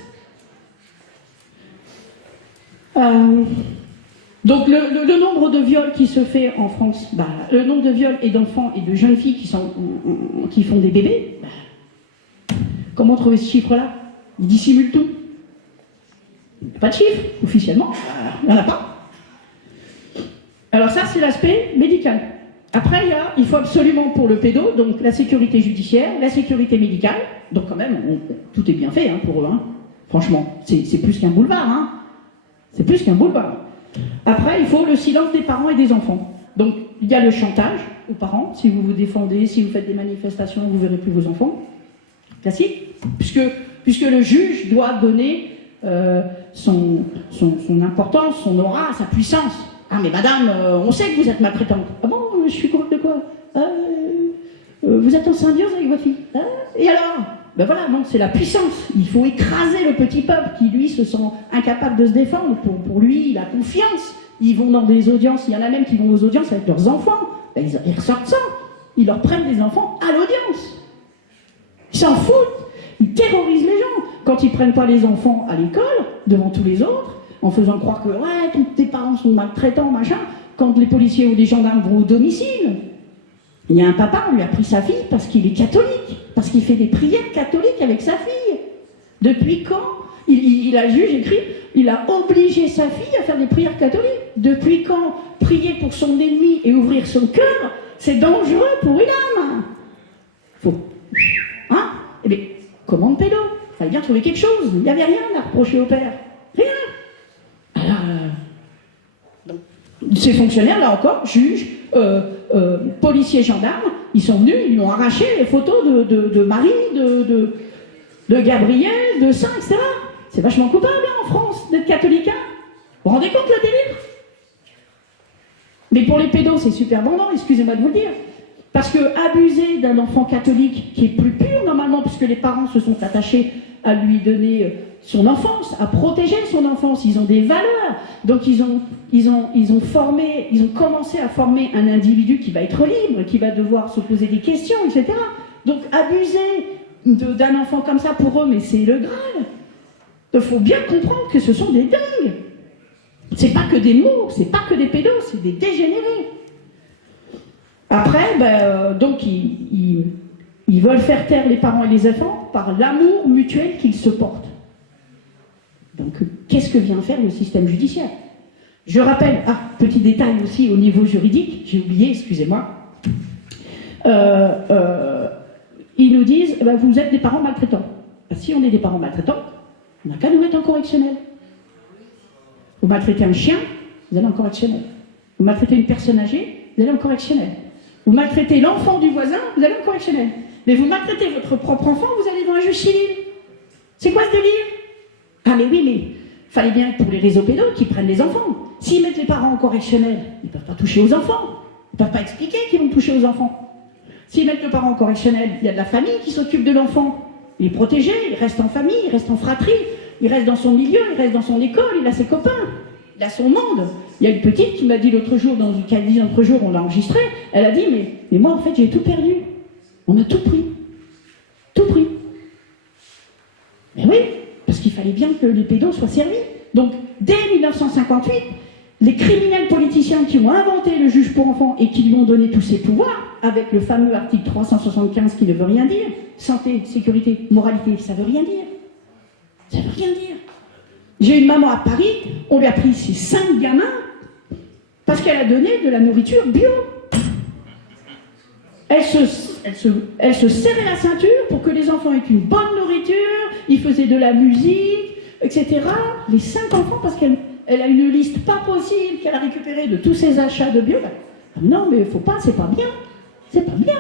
Donc le nombre de viols qui se fait en France, le nombre de viols et d'enfants et de jeunes filles qui font des bébés, comment trouver ce chiffre-là? Ils dissimulent tout. Il n'y a pas de chiffre, officiellement, il n'y en a pas. Alors ça, c'est l'aspect médical. Après, il faut absolument pour le pédo, donc la sécurité judiciaire, la sécurité médicale, donc quand même, tout est bien fait hein, pour eux. Hein. Franchement, c'est plus qu'un boulevard. Hein. C'est plus qu'un boulevard. Après, il faut le silence des parents et des enfants. Donc, il y a le chantage aux parents. Si vous vous défendez, si vous faites des manifestations, vous ne verrez plus vos enfants. Classique. Puisque le juge doit donner son importance, son aura, sa puissance. Ah, mais madame, on sait que vous êtes maltraitante. Ah bon, je suis coupable de quoi? Vous êtes en symbiose avec votre fille. Et alors? Ben voilà, non, c'est la puissance. Il faut écraser le petit peuple qui, lui, se sent incapable de se défendre. Pour lui, il a confiance. Ils vont dans des audiences, il y en a même qui vont aux audiences avec leurs enfants. Ben, ils ressortent ça. Ils leur prennent des enfants à l'audience. Ils s'en foutent. Ils terrorisent les gens. Quand ils ne prennent pas les enfants à l'école, devant tous les autres, en faisant croire que ouais, tous tes parents sont maltraitants, machin, quand les policiers ou les gendarmes vont au domicile, il y a un papa, on lui a pris sa fille parce qu'il est catholique, parce qu'il fait des prières catholiques avec sa fille. Depuis quand il a juge écrit, il a obligé sa fille à faire des prières catholiques. Depuis quand prier pour son ennemi et ouvrir son cœur, c'est dangereux pour une âme. Faut. Hein? Eh bien, commande pédo. Il fallait bien trouver quelque chose. Il n'y avait rien à reprocher au père. Rien. Alors, ces fonctionnaires, là encore, juges, policiers, gendarmes, ils sont venus, ils lui ont arraché les photos de Marie, de Gabriel, de Saint, etc. C'est vachement coupable hein, en France d'être catholique. Hein. Vous vous rendez compte le délire? Mais pour les pédos, c'est super vendant, excusez-moi de vous le dire. Parce que abuser d'un enfant catholique qui est plus pur normalement, puisque les parents se sont attachés à lui donner son enfance, à protéger son enfance, ils ont des valeurs. Donc ils ont commencé à former un individu qui va être libre, qui va devoir se poser des questions, etc. Donc abuser d'un enfant comme ça pour eux, mais c'est le Graal. Il faut bien comprendre que ce sont des dingues. C'est pas que des mots, c'est pas que des pédos, c'est des dégénérés. Après, donc ils veulent faire taire les parents et les enfants par l'amour mutuel qu'ils se portent. Donc, qu'est-ce que vient faire le système judiciaire? Je rappelle, petit détail aussi au niveau juridique, j'ai oublié, excusez-moi. Ils nous disent, vous êtes des parents maltraitants. Si on est des parents maltraitants, on n'a qu'à nous mettre en correctionnel. Vous maltraitez un chien, vous allez en correctionnel. Vous maltraitez une personne âgée, vous allez en correctionnel. Vous maltraitez l'enfant du voisin, vous allez en correctionnel. Mais vous maltraitez votre propre enfant, vous allez dans un juge civil. C'est quoi ce délire? Ah mais oui, mais fallait bien pour les réseaux pédos qu'ils prennent les enfants. S'ils mettent les parents en correctionnel, ils ne peuvent pas toucher aux enfants. Ils ne peuvent pas expliquer qu'ils vont toucher aux enfants. S'ils mettent le parent correctionnel, il y a de la famille qui s'occupe de l'enfant. Il est protégé, il reste en famille, il reste en fratrie, il reste dans son milieu, il reste dans son école, il a ses copains, il a son monde. Il y a une petite qui m'a dit l'autre jour, on l'a enregistré, elle a dit, mais moi en fait j'ai tout perdu. On a tout pris. Tout pris. Mais oui, parce qu'il fallait bien que les pédos soient servis. Donc, dès 1958, les criminels politiciens qui ont inventé le juge pour enfants et qui lui ont donné tous ses pouvoirs, avec le fameux article 375 qui ne veut rien dire, santé, sécurité, moralité, ça veut rien dire. Ça veut rien dire. J'ai une maman à Paris, on lui a pris ses 5 gamins parce qu'elle a donné de la nourriture bio. Elle se serrait la ceinture pour que les enfants aient une bonne nourriture, ils faisaient de la musique, etc. Les 5 enfants, parce qu'elle a une liste pas possible qu'elle a récupérée de tous ses achats de bio. Non, mais faut pas, c'est pas bien. C'est pas bien.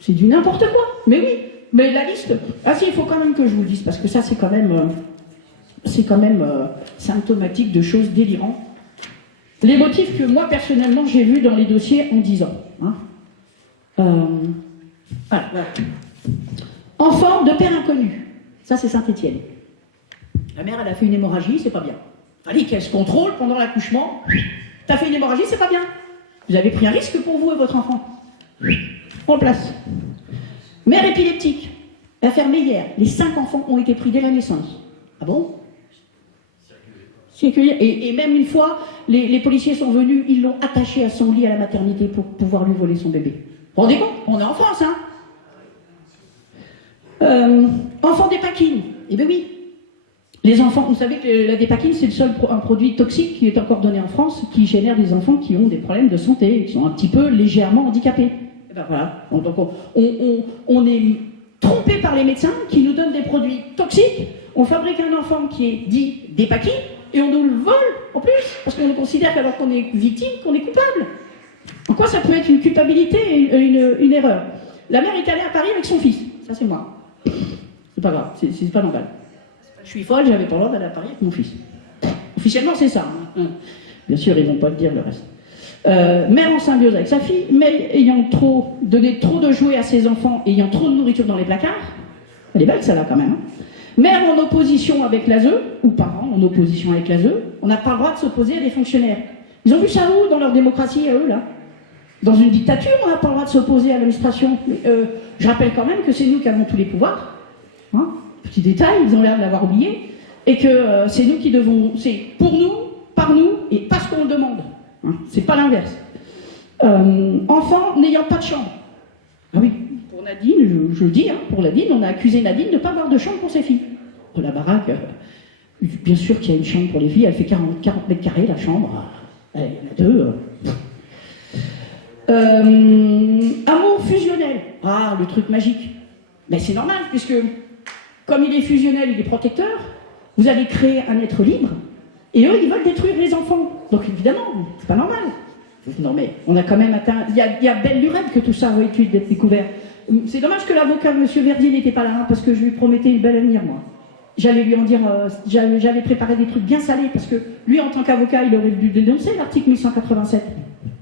C'est du n'importe quoi. Mais oui, mais la liste... Ah si, il faut quand même que je vous le dise, parce que ça, c'est quand même symptomatique de choses délirantes. Les motifs que moi, personnellement, j'ai vus dans les dossiers en 10 ans. Hein. Voilà. Enfant de père inconnu. Ça, c'est Saint-Étienne. La mère, elle a fait une hémorragie, c'est pas bien. Fallait qu'elle se contrôle pendant l'accouchement. T'as fait une hémorragie, c'est pas bien. Vous avez pris un risque pour vous et votre enfant. En place. Mère épileptique. L'affaire Meyer. Les 5 enfants ont été pris dès la naissance. Ah bon? Et même une fois, les policiers sont venus, ils l'ont attaché à son lit à la maternité pour pouvoir lui voler son bébé. Vous vous rendez compte? On est en France, hein? Enfant dépakine. Eh bien oui. Les enfants, vous savez que la dépakine, c'est le seul un produit toxique qui est encore donné en France, qui génère des enfants qui ont des problèmes de santé, qui sont un petit peu légèrement handicapés. Et ben voilà. Donc on est trompé par les médecins qui nous donnent des produits toxiques. On fabrique un enfant qui est dit dépakine et on nous le vole en plus, parce qu'on considère qu'alors qu'on est victime, qu'on est coupable. En quoi ça peut être une culpabilité et une erreur? La mère est allée à Paris avec son fils. Ça, c'est moi. C'est pas grave, c'est pas normal. Je suis folle, j'avais pas le droit d'aller à Paris avec mon fils. Officiellement, c'est ça. Hein. Bien sûr, ils vont pas le dire le reste. Mère en symbiose avec sa fille, mais ayant donné trop de jouets à ses enfants, ayant trop de nourriture dans les placards. Elle est belle, celle-là, quand même. Hein. Mère en opposition avec l'ASE, ou parents en opposition avec l'ASE, on n'a pas le droit de s'opposer à des fonctionnaires. Ils ont vu ça où, dans leur démocratie, à eux, là? Dans une dictature, on n'a pas le droit de s'opposer à l'administration. Je rappelle quand même que c'est nous qui avons tous les pouvoirs. Hein, petit détail, ils ont l'air de l'avoir oublié. Et que c'est nous qui devons... C'est pour nous, par nous, et parce qu'on le demande. Hein, c'est pas l'inverse. Enfant n'ayant pas de chambre. Ah oui, pour Nadine, je le dis, hein, pour Nadine, on a accusé Nadine de ne pas avoir de chambre pour ses filles. Pour la baraque, bien sûr qu'il y a une chambre pour les filles, elle fait 40 mètres carrés, la chambre. Il y en a 2. Amour fusionnel. Ah, le truc magique. Mais c'est normal, puisque comme il est fusionnel, il est protecteur, vous allez créer un être libre, et eux, ils veulent détruire les enfants. Donc évidemment, c'est pas normal. Non mais, on a quand même atteint... Il y a belle lurette que tout ça aurait pu être découvert. C'est dommage que l'avocat, M. Verdier, n'était pas là, hein, parce que je lui promettais une belle avenir, moi. J'allais lui en dire... j'avais préparé des trucs bien salés, parce que lui, en tant qu'avocat, il aurait dû dénoncer l'article 1187.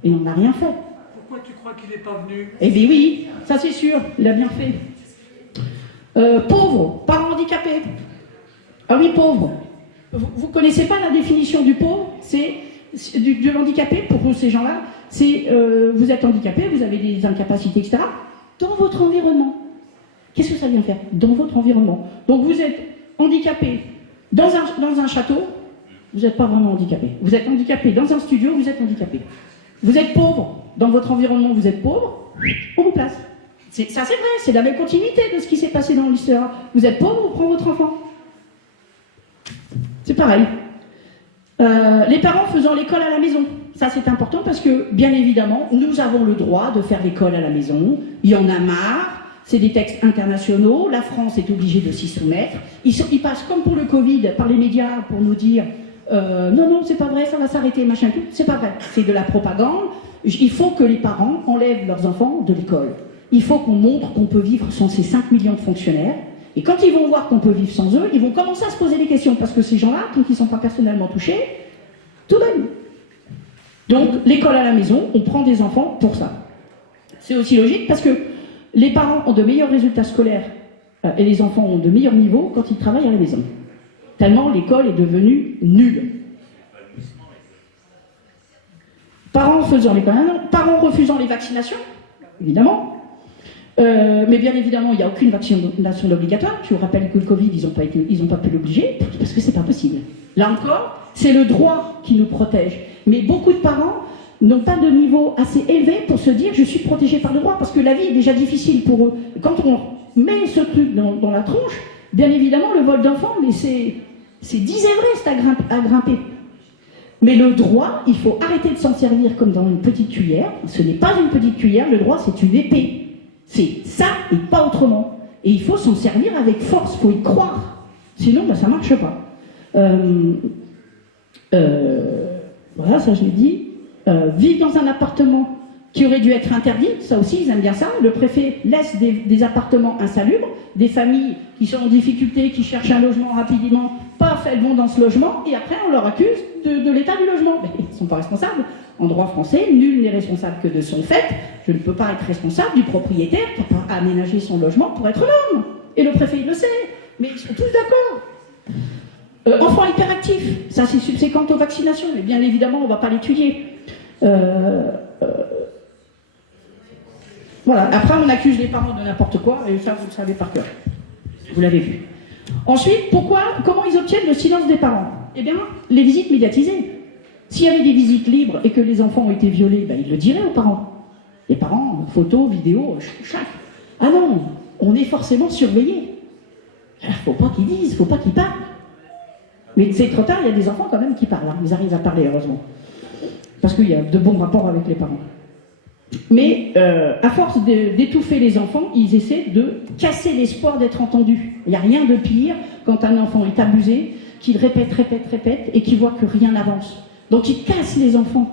Et on n'a rien fait. Pourquoi tu crois qu'il n'est pas venu? Eh bien oui, ça c'est sûr, il a bien fait. Pauvre, parent handicapé. Ah oui, pauvre. Vous ne connaissez pas la définition du pauvre? C'est de l'handicapé, pour ces gens-là, c'est vous êtes handicapé, vous avez des incapacités, etc. Dans votre environnement. Qu'est-ce que ça vient faire? Dans votre environnement. Donc vous êtes handicapé dans un château, vous n'êtes pas vraiment handicapé. Vous êtes handicapé dans un studio, vous êtes handicapé. Vous êtes pauvre dans votre environnement, vous êtes pauvre, on vous place. Ça c'est vrai, c'est la même continuité de ce qui s'est passé dans l'histoire. Vous êtes pauvre, on prend votre enfant. C'est pareil. Les parents faisant l'école à la maison. Ça c'est important parce que, bien évidemment, nous avons le droit de faire l'école à la maison. Il y en a marre. C'est des textes internationaux. La France est obligée de s'y soumettre. Ils passent comme pour le Covid par les médias pour nous dire non, c'est pas vrai, ça va s'arrêter, machin, tout. C'est pas vrai. C'est de la propagande. Il faut que les parents enlèvent leurs enfants de l'école. Il faut qu'on montre qu'on peut vivre sans ces 5 millions de fonctionnaires. Et quand ils vont voir qu'on peut vivre sans eux, ils vont commencer à se poser des questions. Parce que ces gens-là, tant qu'ils ne sont pas personnellement touchés, tout va mieux. Donc, l'école à la maison, on prend des enfants pour ça. C'est aussi logique parce que les parents ont de meilleurs résultats scolaires et les enfants ont de meilleurs niveaux quand ils travaillent à la maison. Tellement l'école est devenue nulle. Parents parents refusant les vaccinations, évidemment. Mais bien évidemment, il n'y a aucune vaccination obligatoire. Je vous rappelle que le Covid, ils n'ont pas pu l'obliger parce que c'est pas possible. Là encore, c'est le droit qui nous protège. Mais beaucoup de parents n'ont pas de niveau assez élevé pour se dire je suis protégé par le droit parce que la vie est déjà difficile pour eux. Quand on met ce truc dans la tronche, bien évidemment, le vol d'enfant, mais c'est 10 Everest à grimper. Mais le droit, il faut arrêter de s'en servir comme dans une petite cuillère. Ce n'est pas une petite cuillère, le droit c'est une épée. C'est ça et pas autrement. Et il faut s'en servir avec force, il faut y croire. Sinon, ça ne marche pas. Voilà, ça je l'ai dit. Vivre dans un appartement qui aurait dû être interdit, ça aussi ils aiment bien ça. Le préfet laisse des appartements insalubres, des familles qui sont en difficulté, qui cherchent un logement rapidement, paf, elles vont dans ce logement, et après on leur accuse de l'état du logement. Mais ils ne sont pas responsables. En droit français, nul n'est responsable que de son fait. Je ne peux pas être responsable du propriétaire qui n'a pas aménagé son logement pour être l'homme. Et le préfet il le sait, mais ils sont tous d'accord. Enfants hyperactifs, ça c'est subséquent aux vaccinations, mais bien évidemment on ne va pas l'étudier. Voilà, après on accuse les parents de n'importe quoi, et ça vous le savez par cœur. Vous l'avez vu. Ensuite, comment ils obtiennent le silence des parents? Eh bien, les visites médiatisées. S'il y avait des visites libres et que les enfants ont été violés, ils le diraient aux parents. Les parents, photos, vidéos, chaque. Ah non, on est forcément surveillés. Il ne faut pas qu'ils disent, il ne faut pas qu'ils parlent. Mais c'est trop tard, il y a des enfants quand même qui parlent. Hein. Ils arrivent à parler, heureusement. Parce qu'il y a de bons rapports avec les parents. Mais à force d'étouffer les enfants, ils essaient de casser l'espoir d'être entendus. Il n'y a rien de pire quand un enfant est abusé, qu'il répète et qu'il voit que rien n'avance. Donc ils cassent les enfants.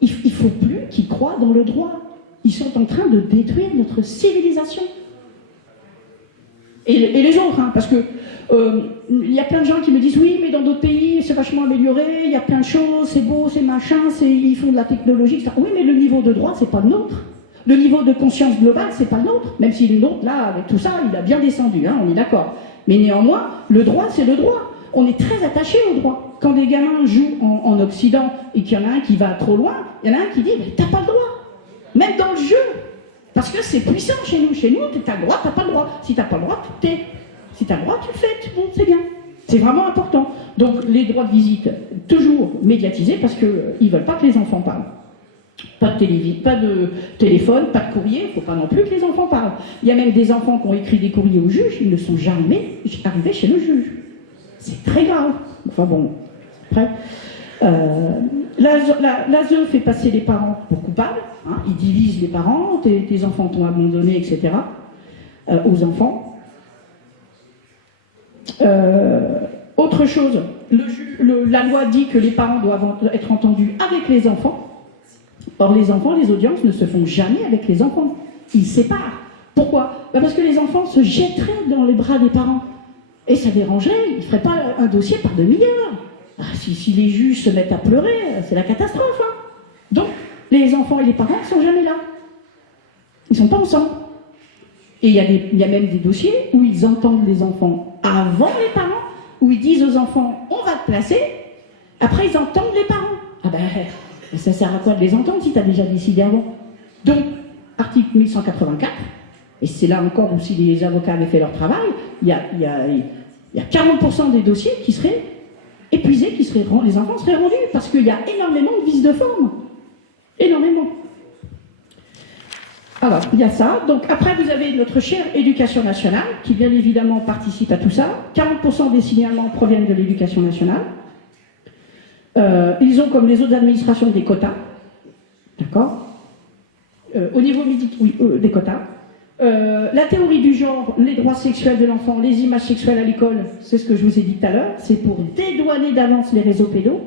Il ne faut plus qu'ils croient dans le droit. Ils sont en train de détruire notre civilisation. Et les autres, hein, parce que il y a plein de gens qui me disent oui, mais dans d'autres pays, c'est vachement amélioré, il y a plein de choses, c'est beau, c'est machin, ils font de la technologie, etc. Oui, mais le niveau de droit, c'est pas le nôtre. Le niveau de conscience globale, c'est pas le nôtre. Même si le nôtre, là, avec tout ça, il a bien descendu, hein, on est d'accord. Mais néanmoins, le droit, c'est le droit. On est très attaché au droit. Quand des gamins jouent en Occident et qu'il y en a un qui va trop loin, il y en a un qui dit mais t'as pas le droit. Même dans le jeu. Parce que c'est puissant chez nous. Chez nous, t'as le droit, t'as pas le droit. Si t'as pas le droit, tu t'es. Si t'as le droit, tu le fais. Bon, c'est bien. C'est vraiment important. Donc les droits de visite, toujours médiatisés parce qu'ils veulent pas que les enfants parlent. Pas de téléphone, pas de courrier, il ne faut pas non plus que les enfants parlent. Il y a même des enfants qui ont écrit des courriers au juge, ils ne sont jamais arrivés chez le juge. C'est très grave. Enfin bon, après. L'ASE fait passer les parents pour coupables, hein, ils divisent les parents, tes enfants t'ont abandonné, etc. Aux enfants. Autre chose, la loi dit que les parents doivent être entendus avec les enfants. Or, les enfants, les audiences ne se font jamais avec les enfants. Ils séparent. Pourquoi ? Parce que les enfants se jetteraient dans les bras des parents. Et ça dérangerait, ils ne feraient pas un dossier par demi-heure. Si les juges se mettent à pleurer, c'est la catastrophe. Hein. Donc, les enfants et les parents ne sont jamais là. Ils ne sont pas ensemble. Et il y a même des dossiers où ils entendent les enfants avant les parents, où ils disent aux enfants, on va te placer, après ils entendent les parents. Ah ben, ça sert à quoi de les entendre si tu as déjà décidé avant ? Donc, article 1184, et c'est là encore où si les avocats avaient fait leur travail, il y a 40% des dossiers qui seraient épuisés, les enfants seraient rendus, parce qu'il y a énormément de vices de forme. Énormément. Alors, il y a ça. Donc, après, vous avez notre chère éducation nationale, qui bien évidemment participe à tout ça. 40% des signalements proviennent de l'éducation nationale. Ils ont, comme les autres administrations, des quotas. D'accord ? Au niveau médical, oui, des quotas. La théorie du genre, les droits sexuels de l'enfant, les images sexuelles à l'école, c'est ce que je vous ai dit tout à l'heure, c'est pour dédouaner d'avance les réseaux pédos.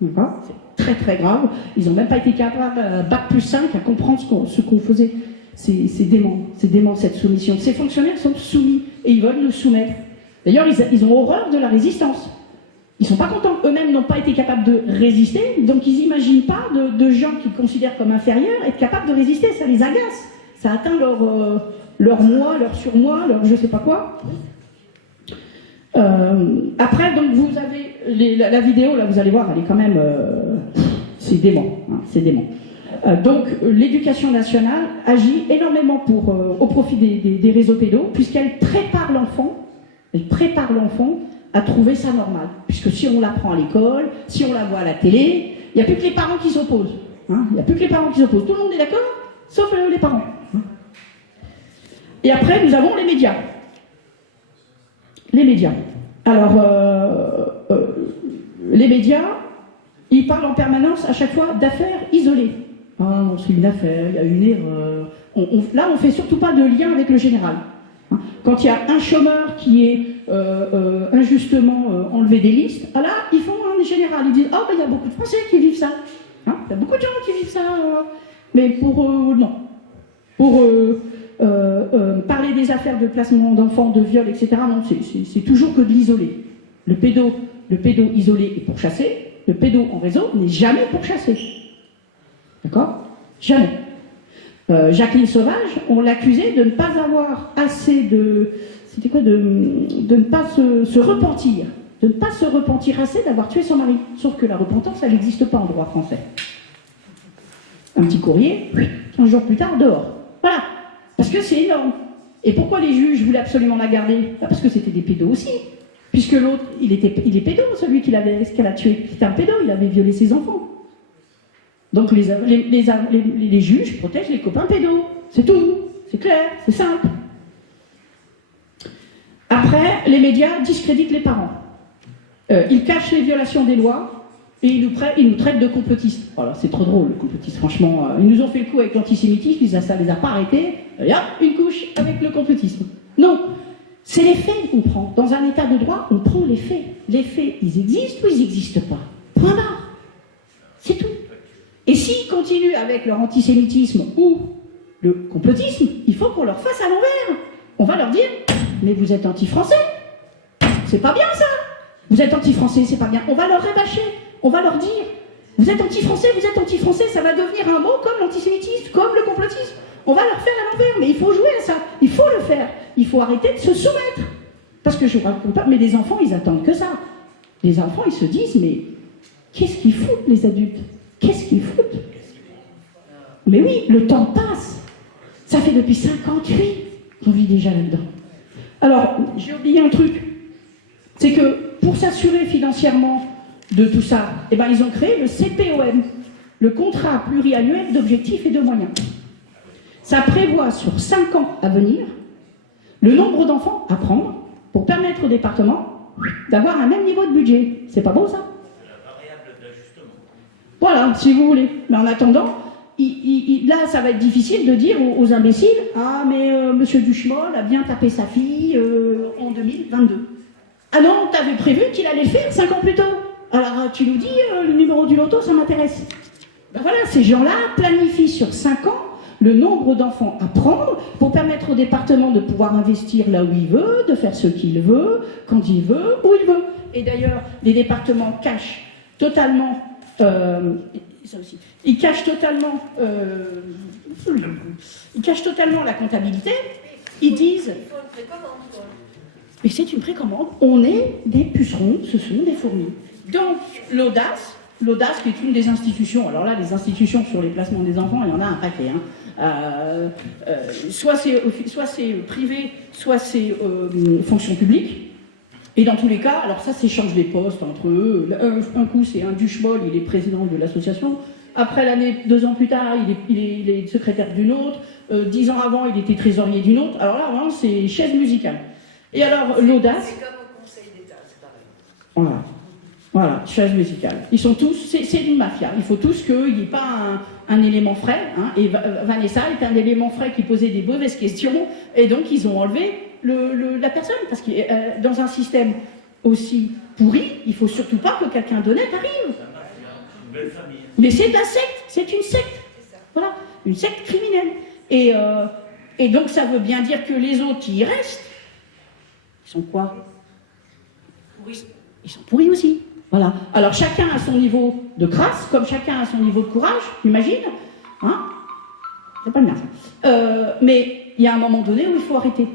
D'accord ? C'est très très grave. Ils n'ont même pas été capables, bac plus 5, à comprendre ce qu'on faisait. C'est dément cette soumission. Ces fonctionnaires sont soumis et ils veulent nous soumettre. D'ailleurs, ils ont horreur de la résistance. Ils ne sont pas contents. Eux-mêmes n'ont pas été capables de résister, donc ils n'imaginent pas de gens qu'ils considèrent comme inférieurs être capables de résister. Ça les agace. Ça atteint leur moi, leur surmoi, leur je sais pas quoi. Après, donc vous avez la vidéo, là vous allez voir, elle est quand même... c'est dément, hein, c'est dément. Donc l'éducation nationale agit énormément au profit des réseaux pédos, puisqu'elle prépare l'enfant à trouver ça normal. Puisque si on l'apprend à l'école, si on la voit à la télé, il n'y a plus que les parents qui s'opposent. Hein, il n'y a plus que les parents qui s'opposent. Tout le monde est d'accord, sauf les parents. Et après, nous avons les médias. Les médias. Alors, les médias, ils parlent en permanence, à chaque fois, d'affaires isolées. Ah, c'est une affaire, il y a une erreur. Là, on ne fait surtout pas de lien avec le général. Quand il y a un chômeur qui est injustement enlevé des listes, ah là, ils font un général. Ils disent « Oh, ben, il y a beaucoup de Français qui vivent ça. Hein, il y a beaucoup de gens qui vivent ça. Mais pour... non. Pour parler des affaires de placement d'enfants, de viol, etc., non, c'est toujours que de l'isolé. Le pédo isolé est pourchassé. Le pédo en réseau n'est jamais pourchassé. D'accord ? Jamais. Jacqueline Sauvage, on l'accusait de ne pas avoir assez de... C'était quoi de ne pas se repentir. De ne pas se repentir assez d'avoir tué son mari. Sauf que la repentance, elle n'existe pas en droit français. Un petit courrier, 15 jours plus tard, dehors. Voilà. Parce que c'est énorme. Et pourquoi les juges voulaient absolument la garder ? Parce que c'était des pédos aussi. Puisque l'autre, il est pédo, celui qu'elle a tué. C'était un pédo, il avait violé ses enfants. Donc les juges protègent les copains pédos. C'est tout. C'est clair, c'est simple. Après, les médias discréditent les parents. Ils cachent les violations des lois et ils nous traitent de complotistes. Voilà, c'est trop drôle, le complotiste, franchement. Ils nous ont fait le coup avec l'antisémitisme, ça les a pas arrêtés. Et hop, une couche avec le complotisme. Non, c'est les faits qu'on prend. Dans un état de droit, on prend les faits. Les faits, ils existent ou ils n'existent pas. Point barre. C'est tout. Et s'ils continuent avec leur antisémitisme ou le complotisme, il faut qu'on leur fasse à l'envers. On va leur dire, mais vous êtes anti-français. C'est pas bien ça. Vous êtes anti-français, c'est pas bien. On va leur rabâcher. On va leur dire, vous êtes anti-français, ça va devenir un mot comme l'antisémitisme, comme le complotisme. On va leur faire à l'envers, mais il faut jouer à ça. Il faut le faire. Il faut arrêter de se soumettre. Parce que je ne raconte pas, mais les enfants, ils attendent que ça. Les enfants, ils se disent, mais qu'est-ce qu'ils foutent, les adultes ? Qu'est-ce qu'ils foutent ? Mais oui, le temps passe. Ça fait depuis 58 qu'on vit déjà là-dedans. Alors, j'ai oublié un truc. C'est que pour s'assurer financièrement de tout ça, eh ben, ils ont créé le CPOM, le contrat pluriannuel d'objectifs et de moyens. Ça prévoit sur 5 ans à venir le nombre d'enfants à prendre pour permettre au département d'avoir un même niveau de budget. C'est pas beau ça ? Voilà, si vous voulez. Mais en attendant, là, ça va être difficile de dire aux imbéciles « Ah, mais monsieur Duchemol a bien tapé sa fille en 2022. » Ah non, t'avais prévu qu'il allait le faire 5 ans plus tôt. Alors, tu nous dis, le numéro du loto, ça m'intéresse. Ben voilà, ces gens-là planifient sur 5 ans le nombre d'enfants à prendre pour permettre au département de pouvoir investir là où il veut, de faire ce qu'il veut, quand il veut, où il veut. Et d'ailleurs, les départements cachent totalement... ça aussi. Ils cachent totalement la comptabilité. Ils disent... Mais c'est une précommande. On est des pucerons, ce sont des fourmis. Donc, l'audace qui est une des institutions, alors là, les institutions sur les placements des enfants, il y en a un paquet. Soit c'est privé, soit c'est fonction publique. Et dans tous les cas, alors ça s'échange les postes entre eux. Un coup, c'est un Duchemol, il est président de l'association. Après l'année, 2 ans plus tard, il est secrétaire d'une autre. 10 ans avant, il était trésorier d'une autre. Alors là, vraiment, c'est chaise musicale. Et alors, l'audace... C'est comme au Conseil d'État, c'est pareil. Voilà, chaise musicale. Ils sont tous... C'est une mafia. Il faut tous qu'il n'y ait pas un élément frais. Hein, et Vanessa est un élément frais qui posait des mauvaises questions. Et donc, ils ont enlevé la personne. Parce que dans un système aussi pourri, il ne faut surtout pas que quelqu'un d'honnête arrive. Une belle famille. Mais c'est de la secte. C'est une secte. Voilà, une secte criminelle. Et donc, ça veut bien dire que les autres qui y restent, ils sont quoi ? Pourris. Ils sont pourris aussi. Voilà. Alors chacun a son niveau de crasse, comme chacun a son niveau de courage, imagine. Hein ? C'est pas bien ça. Mais il y a un moment donné où il faut arrêter.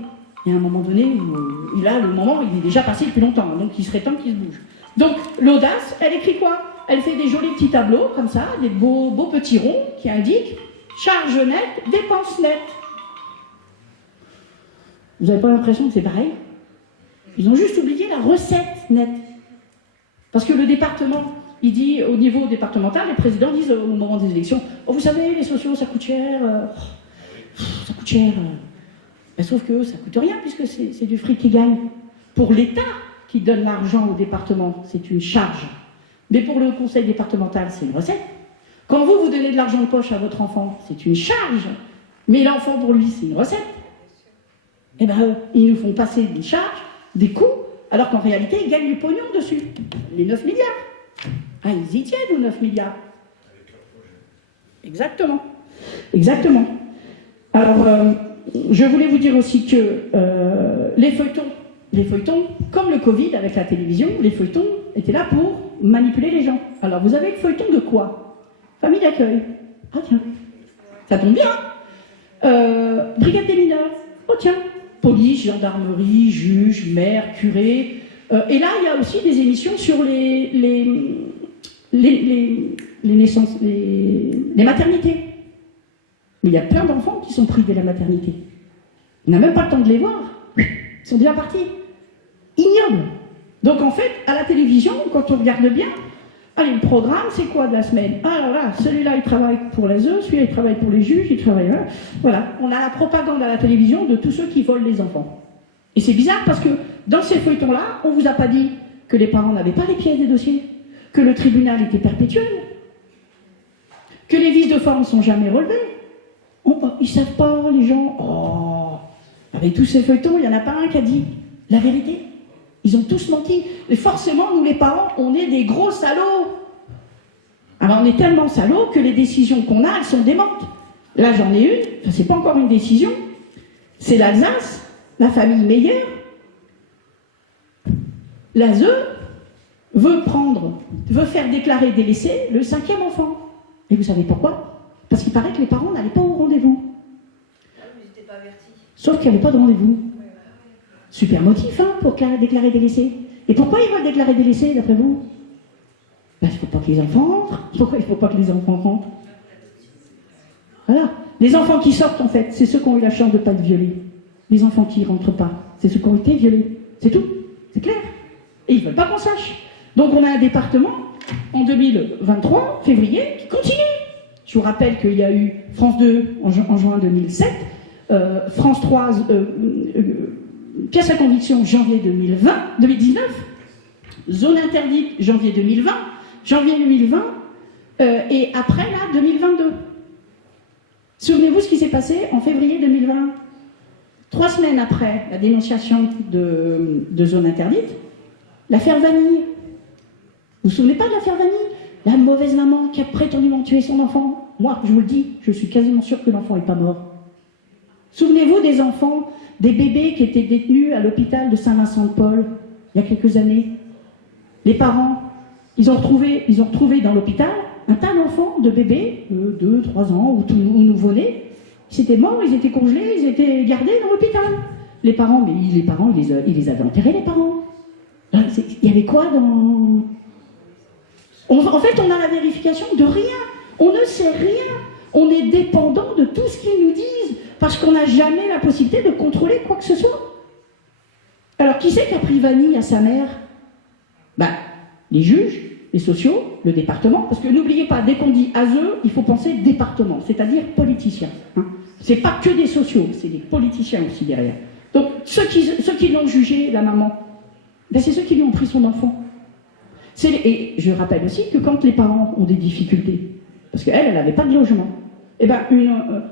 Il y a un moment donné où, là, le moment, il est déjà passé depuis longtemps, donc il serait temps qu'il se bouge. Donc, l'audace, elle écrit quoi? Elle fait des jolis petits tableaux, comme ça, des beaux petits ronds qui indiquent charge nette, dépense nette. Vous n'avez pas l'impression que c'est pareil? Ils ont juste oublié la recette nette. Parce que le département, il dit, au niveau départemental, les présidents disent au moment des élections, oh, vous savez, les sociaux, ça coûte cher, ça coûte cher. Ben, sauf que ça coûte rien, puisque c'est du fric qui gagne. Pour l'État qui donne l'argent au département, c'est une charge. Mais pour le conseil départemental, c'est une recette. Quand vous donnez de l'argent de poche à votre enfant, c'est une charge. Mais l'enfant, pour lui, c'est une recette. Eh bien, ils nous font passer des charges, des coûts, alors qu'en réalité, ils gagnent du pognon dessus. Les 9 milliards. Ah, ils y tiennent aux 9 milliards. Exactement. Exactement. Alors, je voulais vous dire aussi que les feuilletons, comme le Covid avec la télévision, les feuilletons étaient là pour manipuler les gens. Alors, vous avez le feuilleton de quoi? Famille d'accueil. Ah tiens, ça tombe bien. Brigade des mineurs. Oh tiens, police, gendarmerie, juge, maire, curé. Et là, il y a aussi des émissions sur les naissances, les maternités. Mais il y a plein d'enfants qui sont privés de la maternité. On n'a même pas le temps de les voir. Ils sont déjà partis. Ignoble. Donc en fait, à la télévision, quand on regarde bien, allez, le programme, c'est quoi de la semaine? Ah là là, celui-là, il travaille pour l'ASE, celui-là, il travaille pour les juges, il travaille là. Voilà, on a la propagande à la télévision de tous ceux qui volent les enfants. Et c'est bizarre parce que dans ces feuilletons-là, on ne vous a pas dit que les parents n'avaient pas les pièces des dossiers, que le tribunal était perpétuel, que les vices de forme ne sont jamais relevés. Ils ne savent pas, les gens. Oh, avec tous ces feuilletons, il n'y en a pas un qui a dit la vérité. Ils ont tous menti. Et forcément, nous les parents, on est des gros salauds. Alors on est tellement salauds que les décisions qu'on a, elles sont démentes. Là, j'en ai une, enfin, c'est pas encore une décision. C'est l'Alsace, la famille Meyer. L'ASE veut faire déclarer délaissé le 5e enfant. Et vous savez pourquoi? Parce qu'il paraît que les parents n'allaient pas au rendez-vous. Sauf qu'il n'y avait pas de rendez-vous. Super motif, hein, pour déclarer délaissé. Et pourquoi ils veulent déclarer délaissé, d'après vous? Ben, il ne faut pas que les enfants rentrent. Pourquoi il ne faut pas que les enfants rentrent? Voilà. Les enfants qui sortent, en fait, c'est ceux qui ont eu la chance de ne pas être violés. Les enfants qui ne rentrent pas, c'est ceux qui ont été violés. C'est tout. C'est clair. Et ils ne veulent pas qu'on sache. Donc on a un département, en 2023, février, qui continue. Je vous rappelle qu'il y a eu France 2 en juin 2007, France 3, pièce à conviction, janvier 2019, zone interdite, janvier 2020, et après, là, 2022. Souvenez-vous ce qui s'est passé en février 2020. 3 semaines après la dénonciation de zone interdite, l'affaire Vanille. Vous vous souvenez pas de l'affaire Vanille? La mauvaise maman qui a prétendument tué son enfant. Moi, je vous le dis, je suis quasiment sûre que l'enfant n'est pas mort. Souvenez-vous des enfants, des bébés qui étaient détenus à l'hôpital de Saint-Vincent-de-Paul, il y a quelques années. Les parents, ils ont retrouvé dans l'hôpital un tas d'enfants, de bébés, 2, 3 ans, ou nouveau-nés. Ils étaient morts, ils étaient congelés, ils étaient gardés dans l'hôpital. Les parents, ils les avaient enterrés, les parents. Il y avait quoi dans... En fait, on a la vérification de rien. On ne sait rien. On est dépendant de tout ce qu'ils nous disent, parce qu'on n'a jamais la possibilité de contrôler quoi que ce soit. Alors, qui c'est qui a pris Vanille à sa mère? Les juges, les sociaux, le département, parce que n'oubliez pas, dès qu'on dit ASE, il faut penser département, c'est-à-dire politiciens. Hein. C'est pas que des sociaux, c'est des politiciens aussi derrière. Donc, ceux qui l'ont jugé, la maman, c'est ceux qui lui ont pris son enfant. Et je rappelle aussi que quand les parents ont des difficultés, parce qu'elle n'avait pas de logement,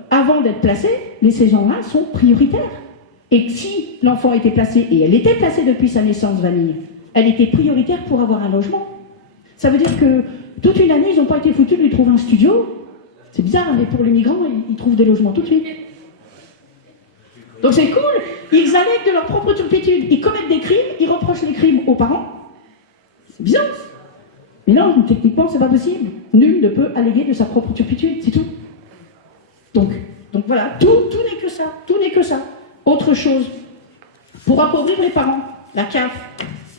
avant d'être placée, ces gens-là sont prioritaires. Et si l'enfant était placé, et elle était placée depuis sa naissance, Vanille, elle était prioritaire pour avoir un logement. Ça veut dire que toute une année, ils n'ont pas été foutus de lui trouver un studio. C'est bizarre, mais pour les migrants, ils trouvent des logements tout de suite. Donc c'est cool, ils allèguent de leur propre turpitude, ils commettent des crimes, ils reprochent les crimes aux parents. C'est bizarre. Mais non, techniquement, c'est pas possible. Nul ne peut alléguer de sa propre turpitude, c'est tout. Donc voilà, tout n'est que ça, tout n'est que ça. Autre chose, pour appauvrir les parents, la CAF,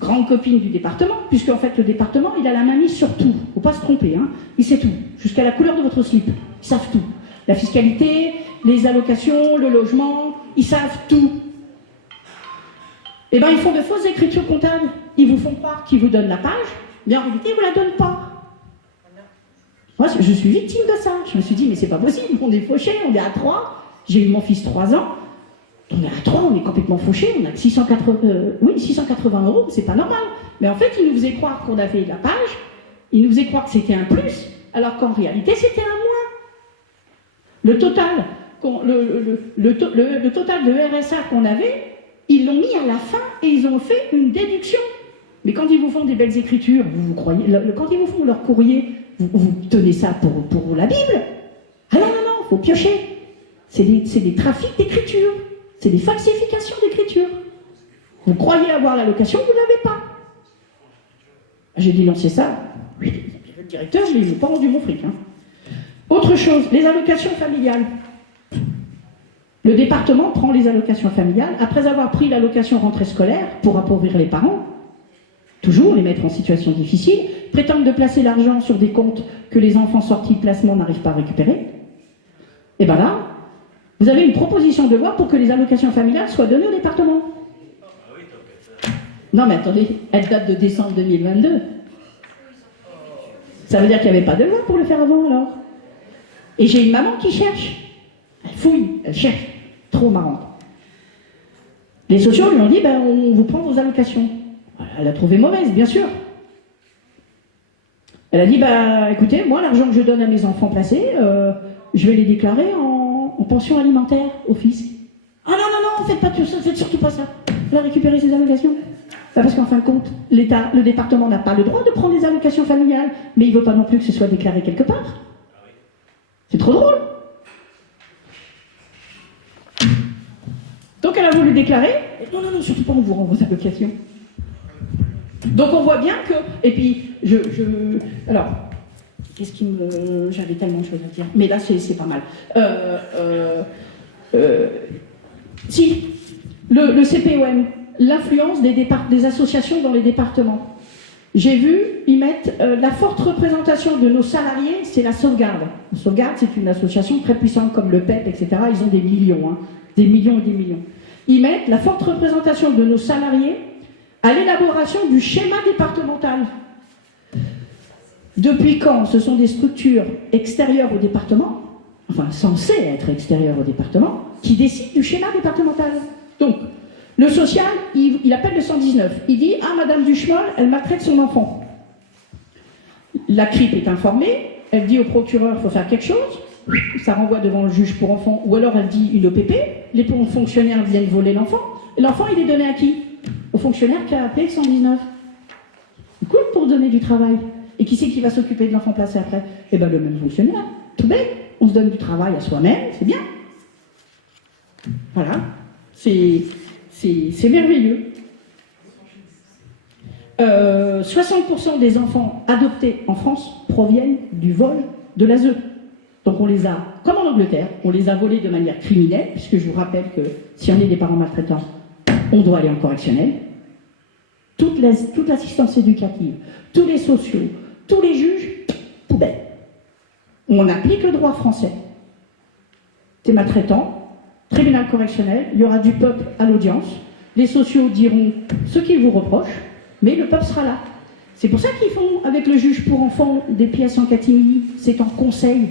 grande copine du département, puisque en fait le département, il a la main mise sur tout. Il ne faut pas se tromper, hein. Il sait tout, jusqu'à la couleur de votre slip. Ils savent tout. La fiscalité, les allocations, le logement, ils savent tout. Eh bien, ils font de fausses écritures comptables. Ils vous font croire qu'ils vous donnent la page, mais en réalité, ils ne vous la donnent pas. Moi, je suis victime de ça. Je me suis dit, mais c'est pas possible, on est fauchés, on est à 3. J'ai eu mon fils 3 ans. On est à 3, on est complètement fauchés, on a que 680 euros, c'est pas normal. Mais en fait, ils nous faisaient croire qu'on avait la page, ils nous faisaient croire que c'était un plus, alors qu'en réalité, c'était un moins. Le total, le total de RSA qu'on avait, ils l'ont mis à la fin et ils ont fait une déduction. Mais quand ils vous font des belles écritures, vous croyez, quand ils vous font leur courrier, vous tenez ça pour la Bible. Ah non, il faut piocher. C'est des trafics d'écriture. C'est des falsifications d'écriture. Vous croyez avoir l'allocation, vous ne l'avez pas. J'ai dit non, c'est ça. Oui, le directeur, je ne lui ai pas rendu mon fric. Hein. Autre chose, les allocations familiales. Le département prend les allocations familiales après avoir pris l'allocation rentrée scolaire pour appauvrir les parents, toujours les mettre en situation difficile, prétendent de placer l'argent sur des comptes que les enfants sortis de placement n'arrivent pas à récupérer. Et bien là, vous avez une proposition de loi pour que les allocations familiales soient données au département. Non mais attendez, elle date de décembre 2022. Ça veut dire qu'il n'y avait pas de loi pour le faire avant alors. Et j'ai une maman qui cherche. Elle fouille, elle cherche. Trop marrant. Les sociaux lui ont dit, ben, on vous prend vos allocations. Elle a trouvé mauvaise, bien sûr. Elle a dit, bah, écoutez, moi l'argent que je donne à mes enfants placés, je vais les déclarer en pension alimentaire au fisc. Ah non, faites pas tout ça, faites surtout pas ça. Vous allez récupérer ces allocations. Parce qu'en fin de compte, le département n'a pas le droit de prendre des allocations familiales, mais il ne veut pas non plus que ce soit déclaré quelque part. C'est trop drôle. Donc elle a voulu déclarer, et non, surtout pas, on vous rend vos allocations. Donc on voit bien que, et puis, alors, qu'est-ce qui me... J'avais tellement de choses à dire, mais là c'est pas mal. Si, le CPOM, l'influence des associations dans les départements. J'ai vu, ils mettent la forte représentation de nos salariés, c'est la sauvegarde. La sauvegarde, c'est une association très puissante comme le PEP, etc. Ils ont des millions, hein, des millions et des millions. Ils mettent la forte représentation de nos salariés à l'élaboration du schéma départemental. Depuis quand ce sont des structures extérieures au département, enfin censées être extérieures au département, qui décident du schéma départemental. Donc, le social, il appelle le 119. Il dit « Ah, Madame Duchemol, elle maltraite son enfant. » La CRIP est informée, elle dit au procureur « Il faut faire quelque chose », ça renvoie devant le juge pour enfants, ou alors elle dit une OPP, les fonctionnaires viennent voler l'enfant, et l'enfant il est donné à qui? Au fonctionnaire qui a appelé le 119. C'est cool pour donner du travail. Et qui c'est qui va s'occuper de l'enfant placé après? Eh bien le même fonctionnaire, tout bête, on se donne du travail à soi-même, c'est bien. Voilà, c'est merveilleux. 60% des enfants adoptés en France proviennent du vol de l'ASE. Donc on les a, comme en Angleterre, on les a volés de manière criminelle, puisque je vous rappelle que si on est des parents maltraitants, on doit aller en correctionnel. Toute l'assistance éducative, tous les sociaux, tous les juges, poubelle. On applique le droit français. T'es maltraitant, tribunal correctionnel, il y aura du peuple à l'audience, les sociaux diront ce qu'ils vous reprochent, mais le peuple sera là. C'est pour ça qu'ils font, avec le juge pour enfants, des pièces en catimini, c'est en conseil.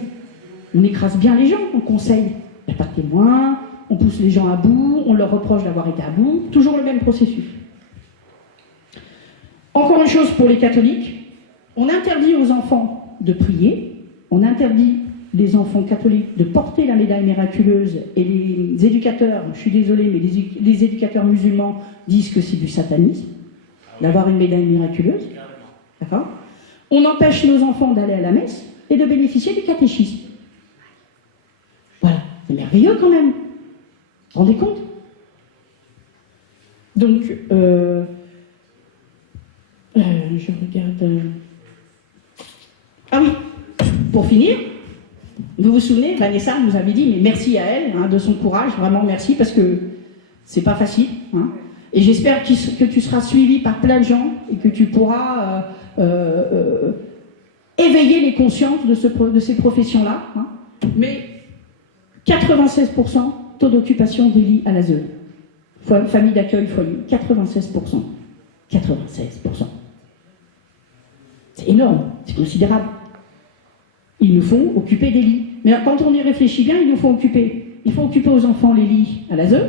On écrase bien les gens en conseil. Il n'y a pas de témoins, on pousse les gens à bout, on leur reproche d'avoir été à bout, toujours le même processus. Encore une chose pour les catholiques, on interdit aux enfants de prier, on interdit les enfants catholiques de porter la médaille miraculeuse, et les éducateurs, je suis désolée, mais les éducateurs musulmans disent que c'est du satanisme, d'avoir une médaille miraculeuse. D'accord ? On empêche nos enfants d'aller à la messe et de bénéficier du catéchisme. Voilà, c'est merveilleux quand même. Vous vous rendez compte ? Donc, je regarde... Ah oui, pour finir, Vous vous souvenez, Vanessa nous avait dit, mais merci à elle, hein, de son courage, vraiment merci, parce que c'est pas facile. Hein. Et j'espère que tu seras suivi par plein de gens et que tu pourras éveiller les consciences de ces professions-là. Hein. Mais 96% taux d'occupation des lits à l'ASE. Famille d'accueil, foyer. 96%. 96%. C'est énorme, c'est considérable. Ils nous font occuper des lits. Mais quand on y réfléchit bien, ils nous font occuper. Il faut occuper aux enfants les lits à l'ASE.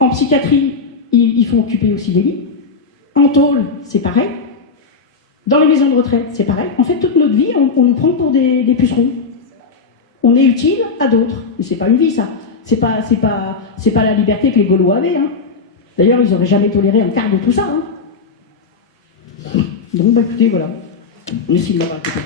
En psychiatrie, ils font occuper aussi des lits. En tôle, c'est pareil. Dans les maisons de retraite, c'est pareil. En fait, toute notre vie, on nous prend pour des pucerons. On est utile à d'autres. Mais c'est pas une vie, ça. C'est pas la liberté que les Gaulois avaient. Hein. D'ailleurs, ils n'auraient jamais toléré un quart de tout ça. Hein. Donc, écoutez, voilà. Merci de m'avoir écouté.